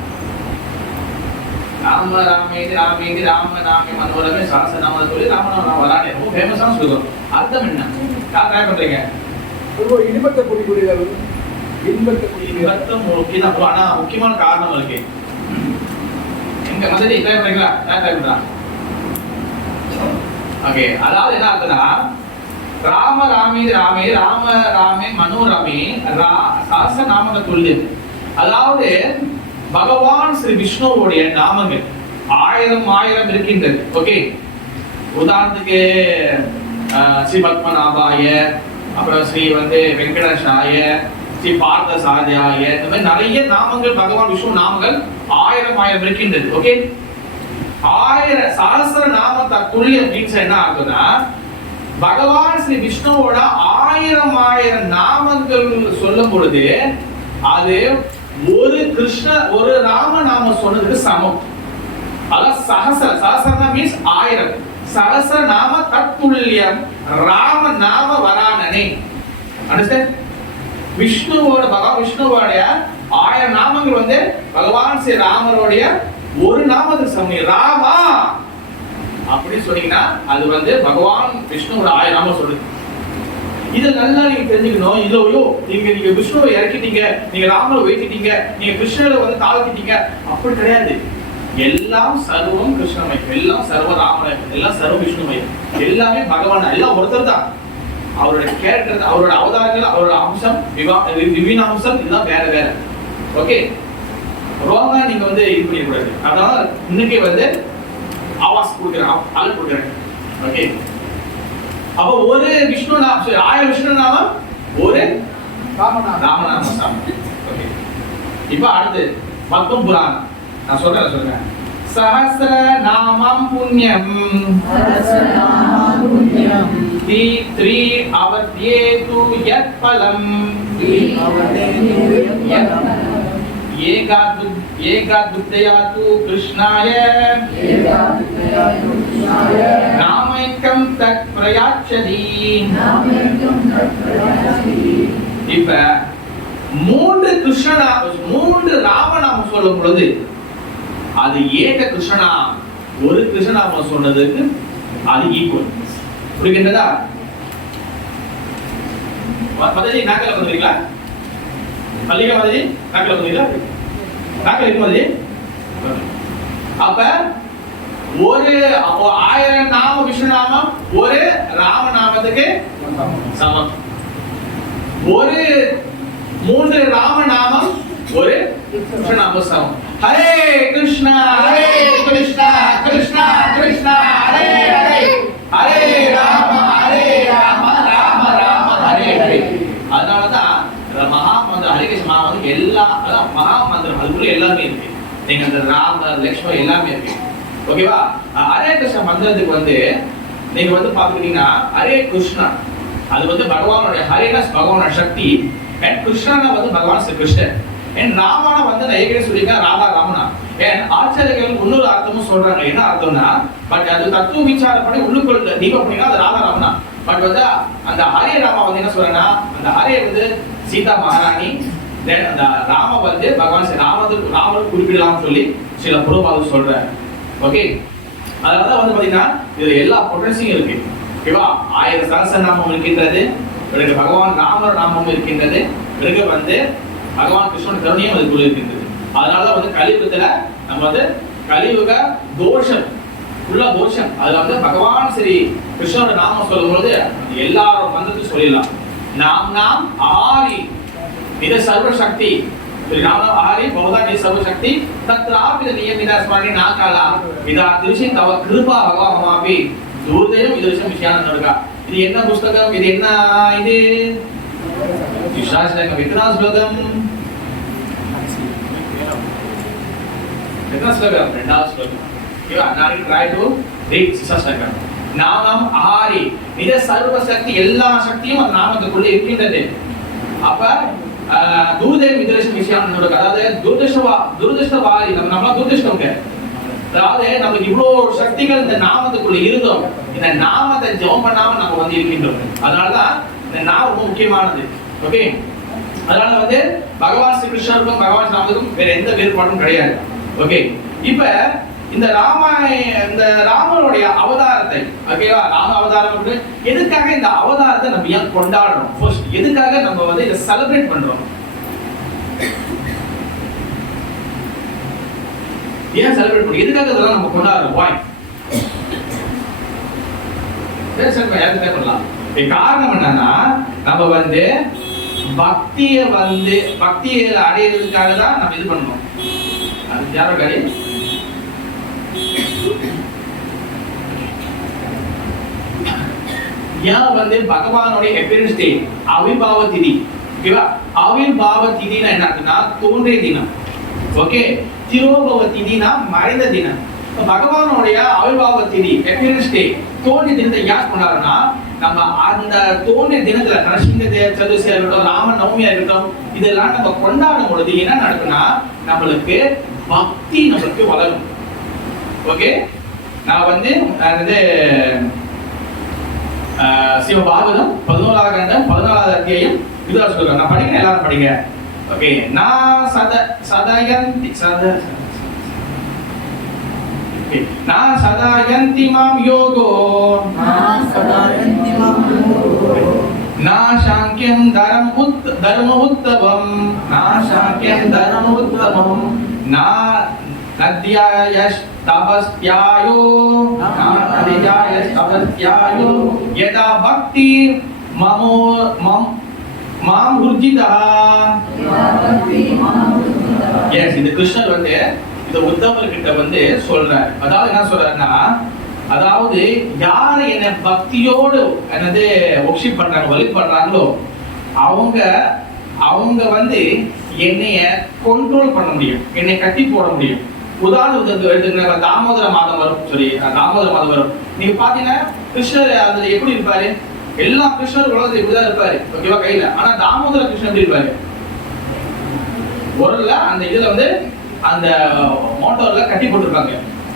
ராம ராமேதி ராமேதி ராம நாமே மனோரமே சஹஸ்ர நாம தத்துல்யம் நாம நாம வராணி. ரொம்ப ஃபேமஸான சொல்லுவோம். அர்த்தம் என்ன? யார் ட்ரை பண்றீங்க? இன்பத்தை குறிப்பிடுகிறது. ஆனா முக்கியமான காரணம் இருக்கு. எங்க மதத்தை ட்ரை பண்றீங்களா? யார் ட்ரை பண்றா? ஓகே, அதாவது என்ன அர்த்தம்னா ராம ராமே ராமே ராம ராமே மனோரமே சஹஸ்ர நாம துல்லியம். அதாவது பகவான் ஸ்ரீ விஷ்ணுவோடைய நாமங்கள் 1000 இருக்கின்றது. ஓகே, உதாரணத்துக்கு ஸ்ரீ பத்மநாபாய, அப்புறம் ஸ்ரீ வந்து வெங்கடேஷாய, ஸ்ரீ பார்த்த சாதியாய, இந்த மாதிரி நிறைய நாமங்கள் பகவான் விஷ்ணு நாமங்கள் 1000 இருக்கின்றது. ஓகே, 1000 சஹஸ்ர நாம தத்துல்யம் மீன்ஸ் என்ன ஆகுதுன்னா பகவான் ஸ்ரீ விஷ்ணுவோட 1000 நாமங்கள் சொல்லும் பொழுது அது ஒரு ராம நாம சொன்னதுக்கு சமம். அதான் சஹஸ்ர மீன்ஸ் 1000. சஹஸ்ர நாம தத்துல்யம் ராம நாம வராணனே. அண்டர்ஸ்டாண்ட்? விஷ்ணுவோட பகவான் விஷ்ணுவோடைய 1000 நாமங்கள் வந்து பகவான் ஸ்ரீ ராமருடைய ஒரு நாமத்துக்கு சமம். ராமா அப்படி சொன்னீங்கன்னா அது வந்து பகவான் விஷ்ணுவோட 1000 நாமம் சொல்லுது. இதை நல்லா நீங்க தெரிஞ்சுக்கணும். இல்லையோ நீங்க விஷ்ணுவை இறக்கிட்டீங்க, நீங்க ராமரை உயர்த்திட்டீங்க, நீங்க கிருஷ்ணரை வந்து தாழ்த்திட்டீங்க, அப்படி கிடையாது. எல்லாம் சர்வம் கிருஷ்ணமயம், எல்லாம் சர்வ ராமமயம், எல்லாம் சர்வ விஷ்ணுமயம், எல்லாமே பகவான், எல்லாம் ஒருத்தர் தான். அவருடைய கேரக்டர், அவரோட அவதாரங்கள், அவரோட அம்சம், திவ்ய அம்சம் இதெல்லாம் வேற வேற. ஓகே, ரோங்கா நீங்க வந்து இது பண்ணிடக்கூடாது. அதனால இன்னைக்கு வந்து ஆவாஸ் கொடுக்குறேன், அல் கொடுக்குறேன். ஓகே, அப்போ ஒரு விஷ்ணு நாமம், 1000 விஷ்ணு நாமம், ஒரு ராமநாம சாமி. ஓகே, இப்போ அடுத்து பத்ம புராணம் நான் சொல்றேன். சஹஸ்ர நாமம் புண்ணியம் த்ரீ அவத்யேது யத் பலம் ஏகாத்வித்யாது கிருஷ்ணாய நாமைக்கம் தத் பிரயாச்சதி. இப்ப 3 கிருஷ்ணா 3 ராமநாமம் சொல்லும் பொழுது அது ஏக கிருஷ்ணா ஒரு கிருஷ்ணநாமம் சொன்னதுக்கு அது ஈக்குவல். புரிகின்றதா? மதஜி நாக்கல வந்துறீங்களா? மல்லிகா மதஜி நாக்கல வந்துறீங்களா? நாக்கல இருக்கு மதஜி. அப்ப ஒரு 1000 நாம விஷ்ணு நாமம் ஒரு ராம நாமத்துக்கு சமம். ஒரு 3 ராமநாமம் ஒரு கிருஷ்ணநாம சமம். ஹரே கிருஷ்ணா கிருஷ்ணா கிருஷ்ணா ஹரே ஹரே, ஹரே ராம ராம ராம ஹரே ஹரே. அதனாலதான் மகா மந்திரம் ஹரே கிருஷ்ணா வந்து எல்லா மகா மந்திரம் அதுக்குள்ள எல்லாமே இருக்கு. நீங்க அந்த ராம லட்சுமண் எல்லாமே இருக்கு. ஓகேவா? ஹரே கிருஷ்ண மந்திரத்துக்கு வந்து நீங்க வந்து பாத்துக்கிட்டீங்கன்னா ஹரே கிருஷ்ணா அது வந்து பகவானுடைய ஹரேனா பகவானோட சக்தி, அண்ட் கிருஷ்ணனா வந்து பகவான் ஸ்ரீ கிருஷ்ணன், அண்ட் ராமனா வந்து நான் ஏற்கனவே சொல்லியிருக்கேன் ராதா ராமனா. அண்ட் ஆச்சாரியர்கள் இன்னொரு அர்த்தமும் சொல்றாங்க. என்ன அர்த்தம்னா பட் அது தத்துவ விசாரம் பண்ணி உள்ளுக்குள்ள தீபம் பண்ணினா அது ராதா ராமனா. பட் வந்து அந்த ஹரே ராமா வந்து என்ன சொல்றேன்னா அந்த ஹரே வந்து சீதா மகாராணி, தென் அந்த ராம வந்து பகவான் ஸ்ரீ ராமர் குறிப்பிடலாம் சொல்லி சில புரோபாதம் சொல்றாரு. ஓகே, அதனால வந்து பாத்தீங்கன்னா இதுல எல்லா பொட்டன்சியும் இருக்கு. ஓகேவா? 1000 சகஸ்ரநாமம் இருக்கின்றது, பிறகு பகவான் ராமர் நாமமும் இருக்கின்றது, பிறகு வந்து பகவான் கிருஷ்ணன் கருணையும் அதுக்குள்ள இருக்கின்றது. அதனால வந்து கலியுகத்துல நம்ம வந்து கலியுக தோஷம் உள்ள தோஷம் அதுல வந்து பகவான் ஸ்ரீ கிருஷ்ணனோட நாமம் சொல்லும் பொழுது எல்லாரும் மந்திரத்தையும் சொல்லிடலாம். நாம் ஆரி இது சர்வசக்தி, नाम आहारी बहुधा नि सर्वशक्ति तत्रापि नियमिता स्मरणे ना काला इदा दृश्य तव कृपा भगवान हमापि दूरदेव विदर्शन विषयान नडगा. இது என்ன புத்தகம்? இது என்ன? இது விசாஸ்லங்க விக்னா ஸ்லோகம். விக்னா ஸ்லோகம் ரெண்டாவது ஸ்லோகம். You are not try to read விசாஸ்லங்க. நாமம் ஆஹாரி இது சர்வசக்தி, எல்லா சக்தியும் அந்த நாமத்துக்குள்ள இருக்கின்றது. அப்ப दूरदेव विदर्शन விஷயம் நடக்க, அதாவது துரதிர்ஷ்டவாரி நம்ம துரதிர்ஷ்டம்ங்க. அதாவது நமக்கு இவ்வளவு சக்திகள் இந்த நாமத்துக்குள்ள இருந்தோம், இந்த நாமத்தை ஜெபம் பண்ணாம நம்ம வந்து இருக்கின்றோம். அதனாலதான் இந்த நாமம் ரொம்ப முக்கியமானது. ஓகே, அதனால வந்து பகவான் ஸ்ரீ கிருஷ்ணருக்கும் பகவான் ராமனுக்கும் வேற எந்த வேறுபாடும் கிடையாது. ஓகே, இப்ப இந்த ராமனுடைய அவதாரத்தை, ஓகேவா, ராம அவதாரம் எதுக்காக இந்த அவதாரத்தை நம்ம ஏன் கொண்டாடுறோம்? ஃபர்ஸ்ட் எதுக்காக நம்ம வந்து இதை செலிப்ரேட் பண்றோம்? ஏன் செலிப்ரேட் பண்றோம்? எதுக்காக இதெல்லாம் நம்ம கொண்டாடுறோம்? வாய் பண்ணலாம். காரணம் என்னன்னா நம்ம வந்து பக்தியை அடையிறதுக்காக தான் நம்ம இது பண்ணணும். அது யாரோ காரி यहाँ வந்து பகவானுடைய appearance day ஆவிர்பாவ திதி. ஓகேவா? ஆவிர்பாவ திதினா என்னன்னா தோன்றிய தினம். ஓகே, திரோபவ திதினா மறைந்த தினம். பகவானுடைய ஆவிர்பாவ திதி appearance day தோன்றிய தினத்தை யார் கொண்டாடுறோம்னா நம்ம அந்த தோன்றிய தினத்துல நரசிங்க சதுர்த்தியா இருக்கட்டும், ராம நவமியா இருக்கட்டும், இதெல்லாம் நம்ம கொண்டாடும் பொழுது என்ன நடக்கும்னா நம்மளுக்கு பக்தி நமக்கு வளரும். ஓகே, நான் வந்து சிவபாகவதம் 11ஆம் கண்டம் 14வது அத்தியாயம் இதுல சொல்றேன். நான் படிக்கிறேன், எல்லாரும் படிங்க. ஓகே, நான் சதயந்தி மாம் யோகோ ना शांक्यं धर्म उत्तमं ना नद्यायस्तपस्यायो यदा भक्ति माम उर्जितः. यस, இது கிருஷ்ணர் வந்து இந்த உத்தவர் கிட்ட வந்து சொல்றார். அதாவது என்ன சொல்றாருன்னா, அதாவது யார் என்ன பக்தியோடு என்னது ஒர்ஷிப் பண்றாங்க, வழிபடுறாங்களோ அவங்க வந்து என்னைய கண்ட்ரோல் பண்ண முடியும், என்னை கட்டி போட முடியும். உதாரணத்துக்கு எடுத்துக்கிற தாமோதர மாதம் வரும். நீங்க பாத்தீங்கன்னா கிருஷ்ணர் அதுல எப்படி இருப்பாரு? எல்லா கிருஷ்ணர் உலகத்துல இப்படிதான் இருப்பாரு. ஓகேவா? கையில. ஆனா தாமோதர கிருஷ்ணன் எப்படி இருப்பாரு? உரல்ல அந்த இதுல வந்து அந்த மோட்டோர்ல கட்டி போட்டிருப்பாங்க.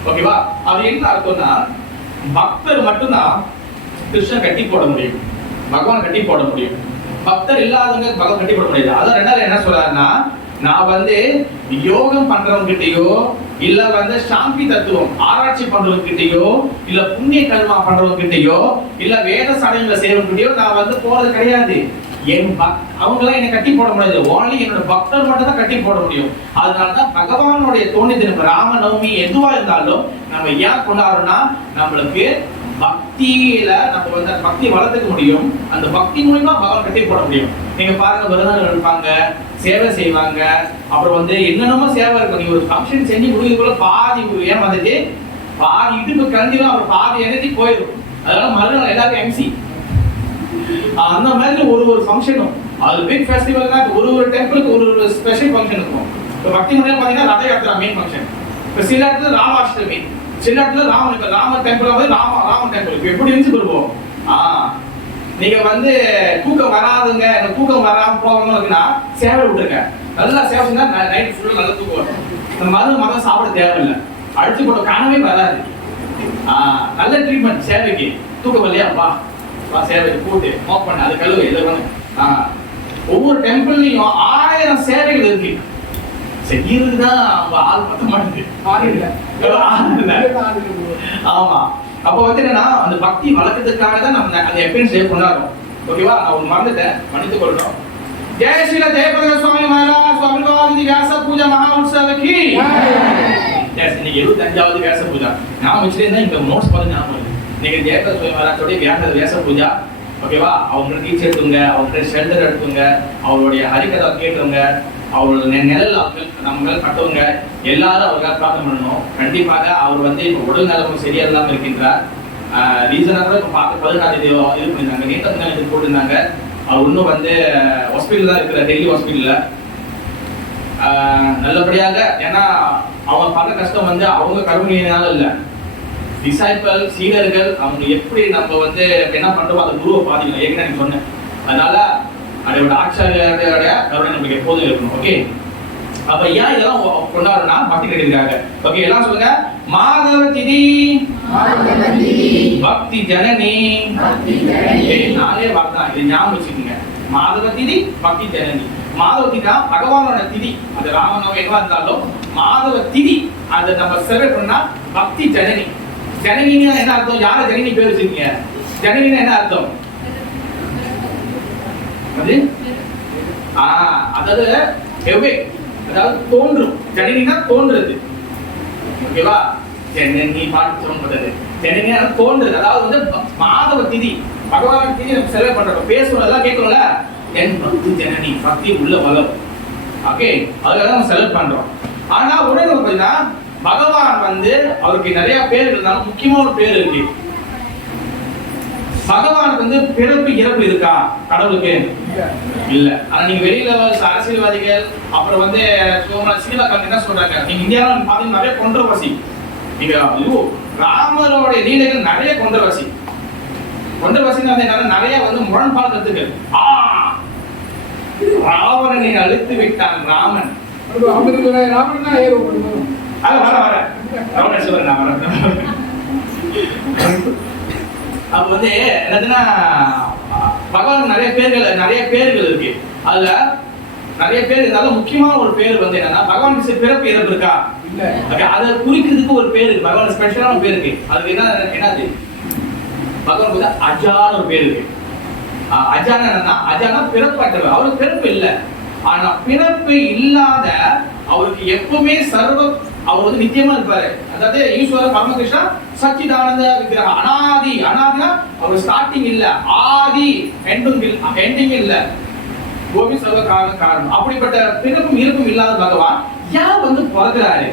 ஓகேவா? அவர் என்ன அர்த்தம்னா பக்தர் மட்டும்தான் கிருஷ்ணன் கட்டி போட முடியும், பகவான் கட்டி போட முடியும். பக்தர் இல்லாதவங்க பகவான் கட்டி போட முடியாது. அதான் ரெண்டாவது என்ன சொல்றாருன்னா, நான் வந்து யோகம் பண்றவங்க கிட்டயோ இல்ல வந்து சாந்தி தத்துவம் ஆராய்ச்சி பண்றவங்க கிட்டயோ இல்ல புண்ணிய கர்மா பண்றவங்க கிட்டயோ இல்ல வேத சடங்குகளை செய்யறவங்க கிட்டயோ நான் வந்து போறது கிடையாது. அவங்களாம் என்னை கட்டி போட முடியாது. ஓன்லி என்னோட பக்தர் மட்டும் தான் கட்டி போட முடியும். அதனாலதான் பகவானுடைய தோணி தினம் ராம நவமி எதுவா இருந்தாலும் நம்ம ஏன் கொண்டாடுறோம்னா நம்மளுக்கு பக்தியில நம்ம வந்து அந்த பக்தி வளர்த்துக்க முடியும். அந்த பக்தி மூலமா பகவான் கட்டி போட முடியும். நீங்க பாருங்க, விரதங்கள் இருப்பாங்க, சேவை செய்வாங்க, அப்புறம் வந்து என்னென்னமோ சேவை இருக்கும். நீங்க ஒரு ஃபங்க்ஷன் செஞ்சு முடிக்கிறதுக்குள்ள பாதி ஏமாந்துட்டு பாதி இடுப்பு கண்டிப்பா அவர் பாதி எனர்ஜி போயிடும். அதனால மறுநாள் எல்லாரும் எம்சி. அந்த மாதிரி ஒரு ஃபங்க்ஷனும் அது பிக் ஃபெஸ்டிவல்னா ஒரு டெம்பிளுக்கு ஒரு ஸ்பெஷல் ஃபங்க்ஷன் இருக்கும். இப்போ பக்தி முறையில் பார்த்தீங்கன்னா ரத யாத்திரா மெயின் ஃபங்க்ஷன். இப்போ சில இடத்துல ராமாஷ்டமி, சில இடத்துல ராம டெம்பிள் வந்து ராம டெம்பிள். இப்போ எப்படி இருந்துச்சு வருவோம். நீங்க வந்து தூக்கம் வராதுங்க, எனக்கு தூக்கம் வராம போகணும் இருக்குன்னா சேவை விட்டுருங்க. நல்லா சேவை செஞ்சா நைட் ஃபுல்லாக நல்லா தூக்கம் வரும். இந்த மதம் சாப்பிட தேவையில்லை, அடிச்சு போட்ட கனவே வராது. நல்ல ட்ரீட்மெண்ட் சேவைக்கு. தூக்கம் இல்லையா, வா சேவைக்கு போட்டு மோக் பண்ண அது கழுவு எல்லாம். ஒவ்வொரு டெம்பிள்லையும் 1000 சேவைகள் இருக்கு. செய்யறதுதான் ஆள் பத்த மாட்டேங்குது. ஆமா, அப்ப வந்து என்னன்னா அந்த பக்தி வளர்க்கறதுக்காக தான் நம்ம அந்த எப்பயும் சேவ் கொண்டாடுறோம். ஓகேவா? நான் ஒரு மறந்துட்டேன், மன்னித்து கொள்றோம். ஜெய ஸ்ரீல ஜெயபிரகாஷ் சுவாமி மகாராஜ் சுவாமி வியாச பூஜா மகா உற்சவக்கு. இன்னைக்கு 75வது வியாச பூஜா. நான் வச்சுட்டேன், இந்த நோட்ஸ் பார்த்து ஞாபகம் வருது. இன்னைக்கு ஜெயபிரகாஷ் சுவாமி மகாராஜோட வியாச பூஜா. ஓகேவா? அவங்க டீச்சர் எடுத்துங்க, அவங்க ஷெல்டர் எடுத்துங்க, அவருடைய ஹரிகதை கேட்டுருங்க, அவரோட நிழல் நம்ம மேல கட்டுவங்க. எல்லாரும் அவருக்காக பிரார்த்தனை பண்ணணும். கண்டிப்பாக அவர் வந்து இப்போ உடல் நலமும் சரியா இல்லாம இருக்கின்றார். ரீசனாக இப்போ பார்த்து 14ஆம் தேதி இது பண்ணியிருந்தாங்க, நேற்று இது போட்டிருந்தாங்க. அவர் இன்னும் வந்து ஹாஸ்பிட்டல் தான் இருக்கிற, டெல்லி ஹாஸ்பிட்டல்ல. நல்லபடியாக, ஏன்னா அவங்க பல கஷ்டம் வந்து அவங்க கருமையினால இல்லை, டிசைபிள் சீடர்கள் அவங்க எப்படி நம்ம வந்து என்ன பண்றோம் அந்த குருவை பாதிக்கணும். ஏற்கனவே நீங்க சொன்னேன். அதனால அதோட ஆச்சாரியோட கருணை நமக்கு எப்போதும் இருக்கணும். ஓகே, அப்ப ஏன் இதெல்லாம் கொண்டாடுறோம்னா பக்தி கிடைக்கிறாங்க. ஓகே, எல்லாம் சொல்லுங்க. மாதவ திதி பக்தி ஜனனி. நாளே வார்த்தை இது ஞாபகம் வச்சுக்கோங்க. மாதவ திதி பக்தி ஜனனி. மாதவ திதி தான் பகவானோட திதி. அது ராமனோ எதுவா இருந்தாலும் மாதவ திதி அதை நம்ம செலிப்ரேட் பண்ணா பக்தி ஜனனி. ஜனனின்னா என்ன அர்த்தம்? யார ஜனனி பேர் வச்சிருக்கீங்க? ஜனனின்னா என்ன அர்த்தம்? அது அதாவது அதாவது தோன்றும். ஜனனினா தோன்றுறது. ஓகேவா? ஜனனி பாட்டு சொல்றது ஜனனினா தோன்றுறது. அதாவது வந்து மாதவ திதி பகவான் திதி நம்ம செலிப்ரேட் பண்றோம், பேசுறோம், எல்லாம் கேட்கறோம்ல. என் பக்தி ஜனனி, பக்தி உள்ள பலம். ஓகே, அதுக்காக நம்ம செலிப்ரேட் பண்றோம். ஆனா உடனே பார்த்தீங்கன்னா பகவான் வந்து அவருக்கு நிறைய பேர் இருந்தாலும் முக்கியமான ஒரு பேர் இருக்கு. பகவானுக்கு வந்து பிறப்பு இறப்பு இருக்கா கடவுளுக்கு? இல்ல. ஆனா நீங்க வெளியில அரசியல்வாதிகள் அப்புறம் வந்து சினிமா என்ன சொல்றாங்க, நீங்க இந்தியாவில் பாத்தீங்கன்னா நிறைய கொண்டரவசி. நீங்க ராமரோட லீலைகள் நிறைய கொண்டரவசி. நிறைய வந்து முரண்பாடு கருத்துக்கள். ராவணனை அழித்து விட்டான் ராமன். ராமன் தான் ஏறோ அப்ப வந்து என்னதுன்னா பகவான் நிறைய பேர்கள் இருக்கு. அதுல நிறைய பேர் இருந்தாலும் முக்கியமான ஒரு பேர் வந்து என்னன்னா பகவான் பிறப்பு இறப்பு இருக்கா? அதை குறிக்கிறதுக்கு ஒரு பேர் இருக்கு. பகவான் ஸ்பெஷலான பேர் இருக்கு. அதுக்கு என்னது? பகவான் வந்து அஜான ஒரு பேர் இருக்கு. அஜான என்னன்னா அஜானா பிறப்பற்றவர். அவருக்கு பிறப்பு இல்லை. ஆனா பிறப்பு இல்லாத அவருக்கு எப்பவுமே அவர் வந்து நித்தியமா இருப்பாரு. அதாவது ஈஸ்வர பரமகிருஷ்ணா சச்சிதானந்த விக்கிரகம். அனாதினா அவர் ஸ்டார்டிங் இல்ல, ஆதி எண்டிங் இல்ல, கோபி சர்வ காரணம். அப்படிப்பட்ட பிறப்பும் இருப்பும் இல்லாத பகவான் ஏன் வந்து பிறகுறாரு?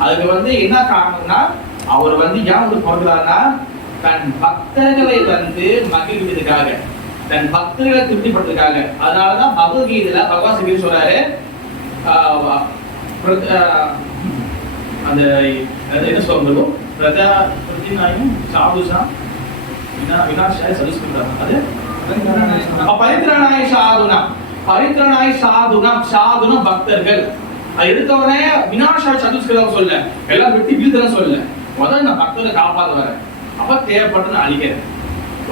அதுக்கு வந்து என்ன காரணம்னா அவர் வந்து ஏன் வந்து பிறகுறாருன்னா தன் பக்தர்களை வந்து மகிழ்வதற்காக, தன் பக்தர்களை திருப்திப்படுறதுக்காக. அதனாலதான் பகவத்கீதையில பகவான் ஸ்ரீ சொல்றாரு, அந்த என்ன சொல்றது, பக்தர்கள். அது எடுத்தவனே வினாஷா சதுஷ்கிருதம் சொல்ல, எல்லாம் வெட்டி வீழ்த்தலாம் சொல்ல, முதல்ல நான் பக்தரை காப்பாற்ற வரேன், அப்ப தேவைப்பட்டு நான் அழிக்கிறேன்.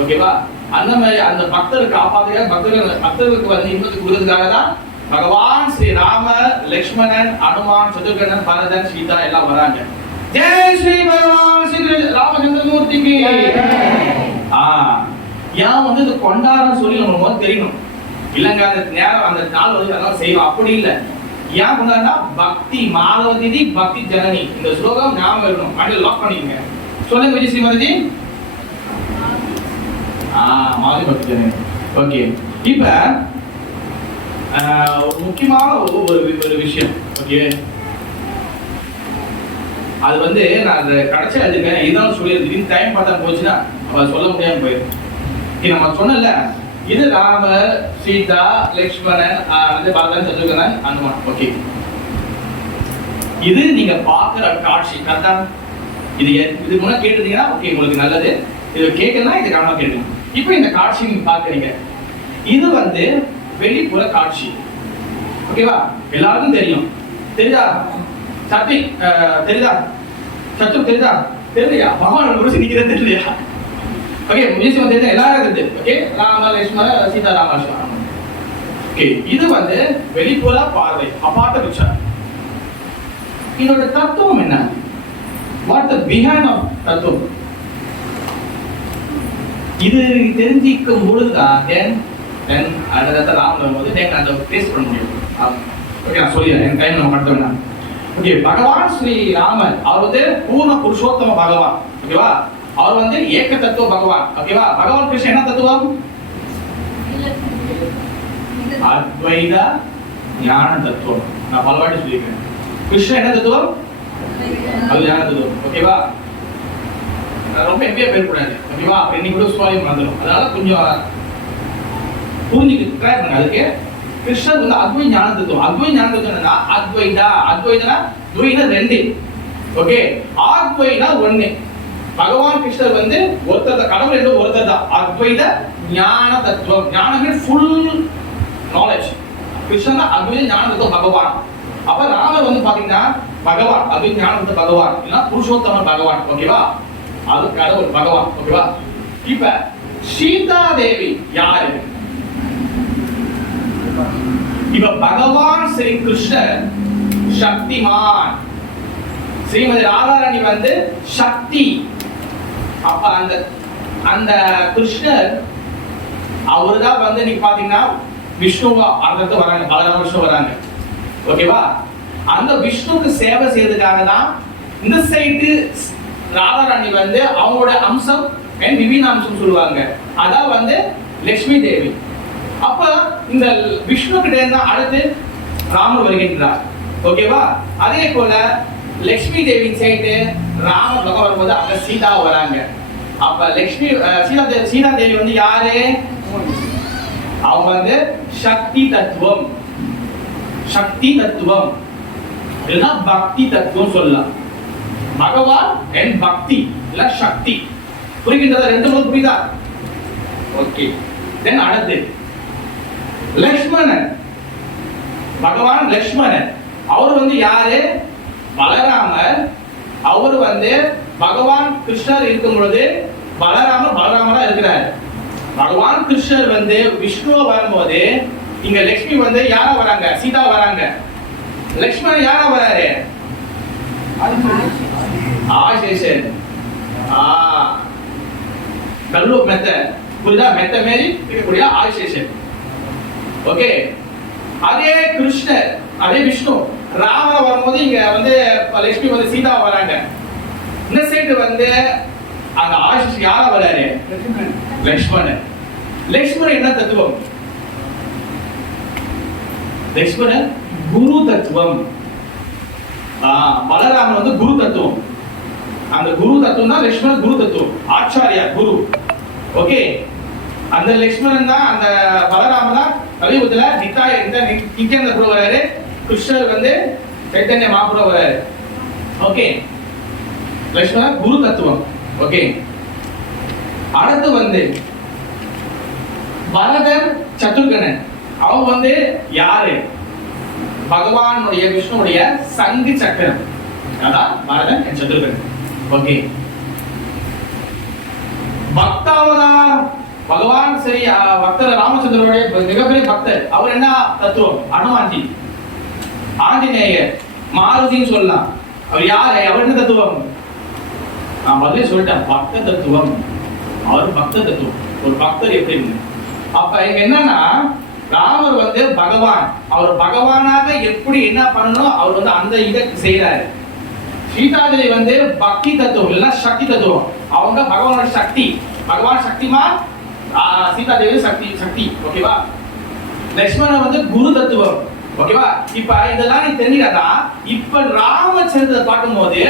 ஓகேவா? அந்த மாதிரி அந்த பக்தரை காப்பாற்ற பக்தர்களுக்கு வந்து இன்பத்துக்கு கொடுக்கறதுக்காக தான் பகவான் ஸ்ரீ ராம, லக்ஷ்மணன், அனுமான், சதுர்கணன், பரதன், சீதா எல்லாம் வராங்க. ஜெய் ஸ்ரீ பகவான் ஸ்ரீ ராமச்சந்திரமூர்த்திக்கு. ஏன் வந்து இது கொண்டாடுறன்னு சொல்லி நம்மளுக்கு முதல்ல தெரியணும். இல்லைங்க அந்த நேரம் அந்த நாள் வந்து அதெல்லாம் செய்யணும், அப்படி இல்லை. ஏன் கொண்டாடுனா பக்தி மாதவ திதி பக்தி ஜனனி. இந்த ஸ்லோகம் ஞாபகம் இருக்கணும், மைண்ட்ல லாக் பண்ணிக்கங்க. சொல்லுங்க விஜய் ஸ்ரீமதி. மாதிரி பக்தி. ஓகே, இப்ப முக்கியமான ஒரு விஷயம். ஓகே, அது வந்து நான் அந்த கடைசியா இருக்கேன் இதான் சொல்லியிருக்கேன். டைம் பார்த்தா போச்சுன்னா சொல்ல முடியாம போயிடும். நம்ம சொன்னல, இது ராமர், சீதா, லக்ஷ்மணன், வந்து பரதன், சத்ருகனன், அனுமான். ஓகே, இது நீங்க பாக்குற காட்சி கரெக்டா? இது முன்னாடி கேட்டுட்டீங்கன்னா ஓகே, உங்களுக்கு நல்லது. இது கேட்கலாம், இது கவனமா கேட்கணும். இப்போ இந்த காட்சி நீங்க பாக்குறீங்க, இது வந்து வெளிப்புற காட்சி. ஓகேவா? எல்லாருக்கும் தெரியும். தெரியுதா? சத்தி தெரியுதா? சத்து தெரியுதா? தெரியலையா? பகவான் குறிச்சு நிக்கிறது தெரியலையா? ஓகே, முயற்சி தெரியுதா? எல்லாரும் இருக்குது. ஓகே, ராம, லட்சுமண, சீதா, ராமலட்சுமணன். ஓகே, இது வந்து வெளிப்புற பார்வை, அபார்த்த பிக்சர். இதோட தத்துவம் என்ன? வாட் தி பிஹைண்ட் ஆஃப் தத்துவம்? இது தெரிஞ்சிக்கும் பொழுதுதான் தென் அடுத்த ராமன் வரும்போது அந்த டேஸ்ட் பண்ண முடியும். ஓகே, நான் சொல்லிடுறேன், என் டைம் நம்ம கட்டோம்னா. ஓகே, பகவான் ஸ்ரீ ராமன் அவர் வந்து பூர்ண புருஷோத்தம பகவான். ஓகேவா? அவர் வந்து ஏக தத்துவ பகவான். ஓகேவா? பகவான் கிருஷ்ணன் என்ன தத்துவம்? அத்வைத ஞான தத்துவம். நான் பலவாட்டி சொல்லியிருக்கேன். கிருஷ்ணன் என்ன தத்துவம்? அது ஞான தத்துவம். ஓகேவா? ரொம்ப எப்பயே பேசக்கூடாது. ஓகேவா? இன்னைக்கு கூட சுவாமி வந்துடும். அதனால கொஞ்சம் புரிஞ்சுக்கிட்டு ட்ரை பண்ணுங்க. அதுக்கு கிருஷ்ணர் வந்து அத்வை ஞான தத்துவம். அத்வை ஞான தத்துவம் என்னன்னா அத்வைதா துவைனா ரெண்டு. ஓகே, அத்வைனா ஒண்ணு. பகவான் கிருஷ்ணர் வந்து ஒருத்தர், கடவுள் என்று ஒருத்தர் தான். அத்வைத ஞான தத்துவம். ஞானமே ஃபுல் நாலேஜ். கிருஷ்ணன் அத்வைத ஞான தத்துவம் பகவான். அப்ப ராமர் வந்து பாத்தீங்கன்னா பகவான், அத்வைத ஞான தத்துவம் பகவான், இல்ல புருஷோத்தம பகவான். ஓகேவா? அது கடவுள் பகவான். ஓகேவா? இப்ப சீதா தேவி யாரு? இப்ப பகவான் ஸ்ரீ கிருஷ்ணர் சக்திமான், ஸ்ரீமதி ராதாராணி வந்து சக்தி. அப்ப அந்த கிருஷ்ணர் அவருதான் வந்து நீங்க பாத்தீங்கன்னா விஷ்ணுவா அடுத்து வராங்க, பலராம விஷ்ணு வராங்க. ஓகேவா? அந்த விஷ்ணுக்கு சேவை செய்யறதுக்காக தான் இந்த சைடு ராதாராணி வந்து அவங்களோட அம்சம் விபின் அம்சம் சொல்லுவாங்க. அதான் வந்து லட்சுமி தேவி. அப்ப இந்த விஷ்ணு கிட்ட இருந்தா அடுத்து ராமர் வருகின்றார். ஓகேவா? அதே போல லட்சுமி தேவி சைடு ராமர் பக்கம் வரும்போது அங்க சீதா வராங்க. அப்ப லட்சுமி சீதா தேவி வந்து யாரு? அவங்க வந்து சக்தி தத்துவம். சக்தி தத்துவம் இல்லைன்னா பக்தி தத்துவம் சொல்லலாம். பகவான் அண்ட் பக்தி இல்ல சக்தி. புரிகின்றதா? ரெண்டு மூணு புரியுதா? ஓகே, தென் அடுத்து லக்ஷ்மணன். பகவான் லக்ஷ்மணன் அவர் வந்து யாரு? பலராமர். அவர் வந்து பகவான் கிருஷ்ணர் இருக்கும் பொழுது பலராமரா இருக்கிறார். பகவான் கிருஷ்ணர் வந்து விஷ்ணுவ வரும்போது இங்க லட்சுமி வந்து யாரா வராங்க? சீதா வராங்க. லக்ஷ்மணன் யாரா வராரு? ஆசேஷன். கல்லு மெத்த புரியுதா? மெத்த மாரி இருக்கக்கூடிய ஆசேஷன். ஓகே, அதே கிருஷ்ணர், அதே விஷ்ணு ராமர வரும்போது இங்க வந்து லட்சுமி வந்து சீதா வராங்க. இந்த சைடு வந்து அங்க ஆசிஷ் யாரா வராரு? லக்ஷ்மணன். லக்ஷ்மணன் என்ன தத்துவம்? லக்ஷ்மணன் குரு தத்துவம். பலராமன் வந்து குரு தத்துவம். அந்த குரு தத்துவம் தான் லக்ஷ்மணன் குரு தத்துவம். ஆச்சாரியா குரு. ஓகே, அந்த லக்ஷ்மணன் தான் அந்த பலராமன் தான் கலியுகத்துல நித்யானந்த குரு வராரு. கிருஷ்ணர் வந்து சைத்தன்ய மகாபுரு வராரு. ஓகே, லக்ஷ்மணன் குரு தத்துவம். ஓகே, அடுத்து வந்து பரதன் சத்ருகனன். அவங்க வந்து யாரு? பகவானுடைய விஷ்ணுடைய சங்கு சக்கரம். அதான் பரதன் and சத்ருகனன். ஓகே, பக்தாவதார் பகவான் சரி பக்தர் ராமச்சந்திரனுடைய மிகப்பெரிய பக்தர். அவர் என்ன தத்துவம்? அனுமான்ஜி, ஆஞ்சநேயர், மாருதின்னு சொல்லலாம். அவர் யாரு? அவர் என்ன தத்துவம்? நான் பதிலே சொல்லிட்டேன், பக்த தத்துவம். அவர் பக்த தத்துவம். ஒரு பக்தர் எப்படி? அப்ப இங்க என்னன்னா ராமர் வந்து பகவான். அவர் பகவானாக எப்படி என்ன பண்ணணும் அவர் வந்து அந்த இதை செய்யறாரு. சீதாதேவி வந்து பக்தி தத்துவம் இல்ல சக்தி தத்துவம். அவங்க பகவானோட சக்தி. பகவான் சக்திமான், சீதா தேவி சக்தி ஓகேவா. லட்சுமணன் வந்து குரு தத்துவம் ஓகேவா. இப்ப இதெல்லாம் நீ தெரிஞ்சுக்காதா. இப்ப ராமச்சந்திரத்தை பார்க்கும்போது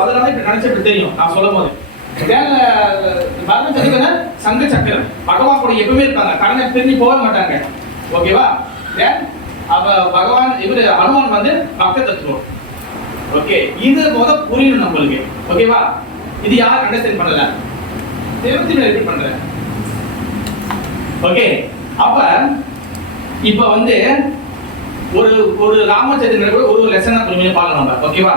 அதெல்லாம் இப்ப நினைச்சிட்டு தெரியும் நான் சொல்லும் போது. சங்க சக்கரம் பகவான் கூட எப்பவுமே இருப்பாங்க, கடனை பிரிஞ்சு போக மாட்டாங்க ஓகேவா. அப்ப பகவான் இவரு ஹனுமான் வந்து பக்த தத்துவம். ஓகே, இது புரியணும் நம்மளுக்கு ஓகேவா. இது யார் அண்டர்ஸ்டாண்ட் பண்ணல, திருப்பி ரிப்பீட் பண்றேன். ஓகே, அப்ப இப்ப வந்து ஒரு ராமச்சந்திரன் ஒரு லெசன் கொஞ்சம் பார்க்கலாம் நம்ம ஓகேவா.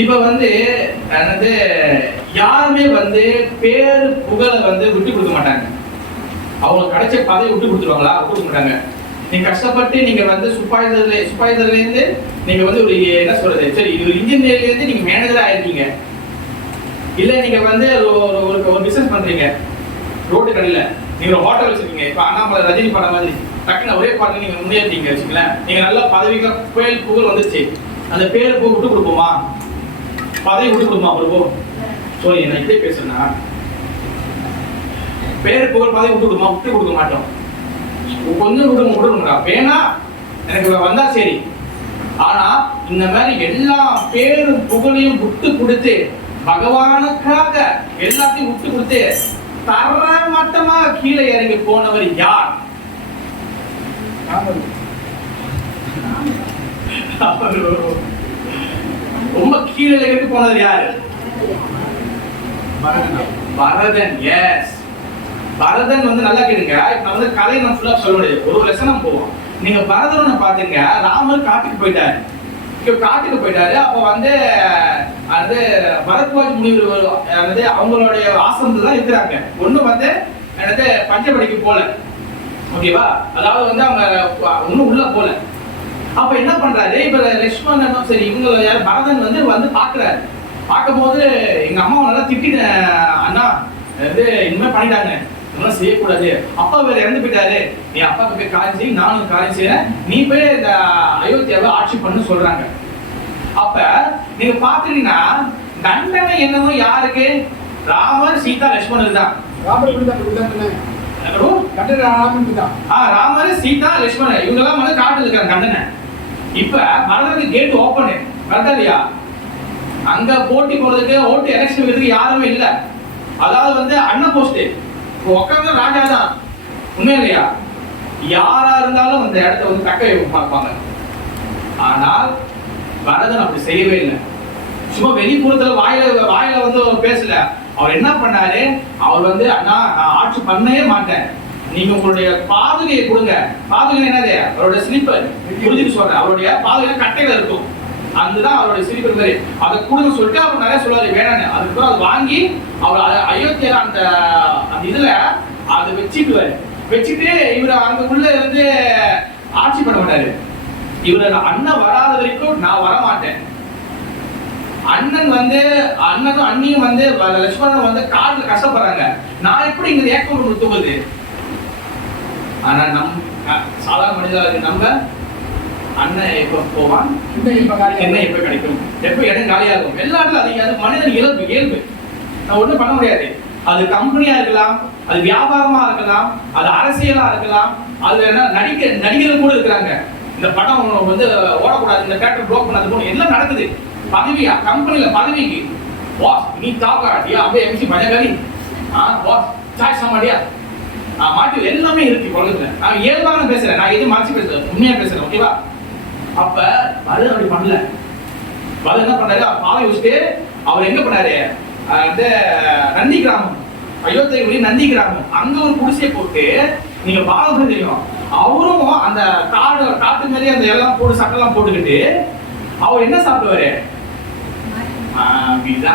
இப்ப வந்து யாருமே வந்து பேர் புகழை வந்து விட்டு கொடுக்க மாட்டாங்க. அவங்களுக்கு கிடைச்ச பதவி விட்டு கொடுத்துருவாங்களா? கொடுக்க மாட்டாங்க. நீங்க கஷ்டப்பட்டு நீங்க வந்து சுப்பாயுதர்ல இருந்து நீங்க வந்து ஒரு என்ன சொல்றது, சரி ஒரு இன்ஜினியர்ல இருந்து நீங்க மேனேஜரா ஆயிருக்கீங்க, இல்ல நீங்க வந்து ஒரு பிசினஸ் பண்றீங்க, ரோட்டு கடையில நீங்க ஒரு ஹோட்டல் வச்சிருக்கீங்க. இப்ப அண்ணாமலை ரஜினி படம் மாதிரி டக்குன்னு ஒரே பாட்டு நீங்க முன்னேறீங்க வச்சுக்கல, நீங்க நல்ல பதவிக்கு புகழ் வந்துச்சு. அந்த பேரு விட்டு கொடுப்போமா? பதவி விட்டு கொடுப்போமா? உங்களுக்கு சோரி நான் இப்படியே பேசுறேன்னா பேரு புகழ் பதவி விட்டு கொடுமா? விட்டு கொடுக்க மாட்டோம். கொஞ்சம் விடுங்க வேணா எனக்கு வந்தா சரி. ஆனா இந்த மாதிரி எல்லா பேரும் புகழையும் விட்டு கொடுத்து பகவானுக்காக எல்லாத்தையும் விட்டு கொடுத்து தர மட்டமா கீழே இறங்கி போனவர் யார்? ரொம்ப கீழே இறங்கி போனது யாரு? பரதன். எஸ், பரதன் வந்து நல்லா கேளுங்க. இப்ப வந்து கதை நம்ம ஃபுல்லா சொல்ல முடியாது, ஒரு லெசனம் போவோம். நீங்க பரதனை பாத்தீங்க, ராமர் காட்டுக்கு போயிட்டாரு. காட்டுக்கு போயிட்டாரு. அப்ப வந்து அது பரத்வாஜ் முனிவர் வந்து அவங்களுடைய ஆசிரமத்துல தான் இருக்கிறாங்க. ஒண்ணு வந்து என்னது பஞ்சபடிக்கு போல ஓகேவா. அதாவது வந்து அவங்க ஒண்ணும் உள்ள போல. அப்ப என்ன பண்றாரு, இப்ப லட்சுமணனும் சரி இவங்க யார் பரதன் வந்து பாக்குறாரு. பார்க்கும்போது எங்க அம்மாவை நல்லா திட்டினேன், அண்ணா இது இனிமே பண்ணிட்டாங்க, இதெல்லாம் செய்யக்கூடாது. அப்பா வேற இறந்து போயிட்டாரு, நீ அப்பாவுக்கு போய் காரியம் செய்ய, நானும் காரியம் செய்யறேன், நீ போய் இந்த அயோத்தியாவை ஆட்சி பண்ணு சொல்றாங்க. அப்ப நீங்க பாத்தீங்கன்னா தண்டனை என்னமோ யாருக்கு? ராமர் சீதா லட்சுமணன் தான். ராமர் சீதா லட்சுமணன் இவங்க எல்லாம் வந்து காட்டுல இருக்காங்க தண்டனை. இப்ப பரதனுக்கு கேட் ஓப்பன் கரெக்டா இல்லையா? அங்க போட்டி போறதுக்கு ஓட்டு எலெக்ஷன் வருதுக்கு யாருமே இல்ல. அதாவது வந்து அண்ணன் போஸ்ட் உட்கார்ந்து ராஜா தான். உண்மை இல்லையா? யாரா இருந்தாலும் அந்த இடத்த வந்து தக்க பார்ப்பாங்க. ஆனால் பரதன் அப்படி செய்யவே இல்லை. சும்மா வெளிப்புறத்துல வாயில வந்து பேசல. அவர் என்ன பண்ணாரு, அவர் வந்து அண்ணா நான் ஆட்சி பண்ணவே மாட்டேன், நீங்க உங்களுடைய பாதுகையை கொடுங்க. பாதுகை என்னது? அவருடைய ஸ்லீப்பர். புரிஞ்சுட்டு சொல்றேன், அவருடைய பாதுகை கட்டையில இருக்கும், அதுதான் அவருடைய ஸ்லீப்பர் மாதிரி. அதை கொடுங்க சொல்லிட்டு அவர் நிறைய சொல்லுவாரு வேணான்னு. அதுக்கப்புறம் அதை வாங்கி அவர் அயோத்தியில அந்த இதுல அதை வச்சுட்டு இவர் அங்குள்ள இருந்து ஆட்சி பண்ண மாட்டாரு. இவர அண்ணன் வராத வரைக்கும் நான் வர மாட்டேன். அண்ணனும் அண்ணியும் வந்து லட்சுமணன் வந்து காட்டுல கஷ்டப்படுறாங்க, நான் எப்படி இங்க ஏக்கம் தூக்குது? ஆனா சாதாரண மனிதர்கள் நம்ம அண்ணன் எப்ப போவான், என்ன எப்ப கிடைக்கும், எப்ப இடம் காலியாகும், எல்லா இடத்துல அது மனிதன் இயல்பு. நான் ஒண்ணும் பண்ண முடியாது. அது கம்பெனியா இருக்கலாம், அது வியாபாரமா இருக்கலாம், அது அரசியலா இருக்கலாம், அது என்ன நடிகர்கள் கூட இருக்கிறாங்க. இந்த படம் வந்து ஓடக்கூடாது, இந்த தியேட்டர் ப்ளாக் பண்ணாது போன எல்லாம் நடக்குது. பதவியா கம்பெனில பதவிக்கு பாஸ் நீ தாக்காடியா அப்படியே எம்சி பஜகாரி பாஸ் சாய் சமாடியா மாட்டி எல்லாமே இருக்கு உலகத்துல. நான் இயல்பாக பேசுறேன், நான் எதுவும் மறைச்சு பேசுறேன், உண்மையா பேசுறேன் ஓகேவா. அப்ப பரதன் அப்படி பண்ணல. பரதன் என்ன பண்ணாரு, பாவை வச்சுட்டு அவர் எங்க பண்ணாரு, அந்த நந்தி கிராமம், அயோத்தியை நந்தி கிராமம், அங்க ஒரு குடிசையை போட்டு நீங்க பாவம் தெரியும். அவரும் அந்த காட்டு மாதிரி அந்த எல்லாம் போட்டு சட்டெல்லாம் போட்டுக்கிட்டு அவர் என்ன சாப்பிடுவாரு, பீஸா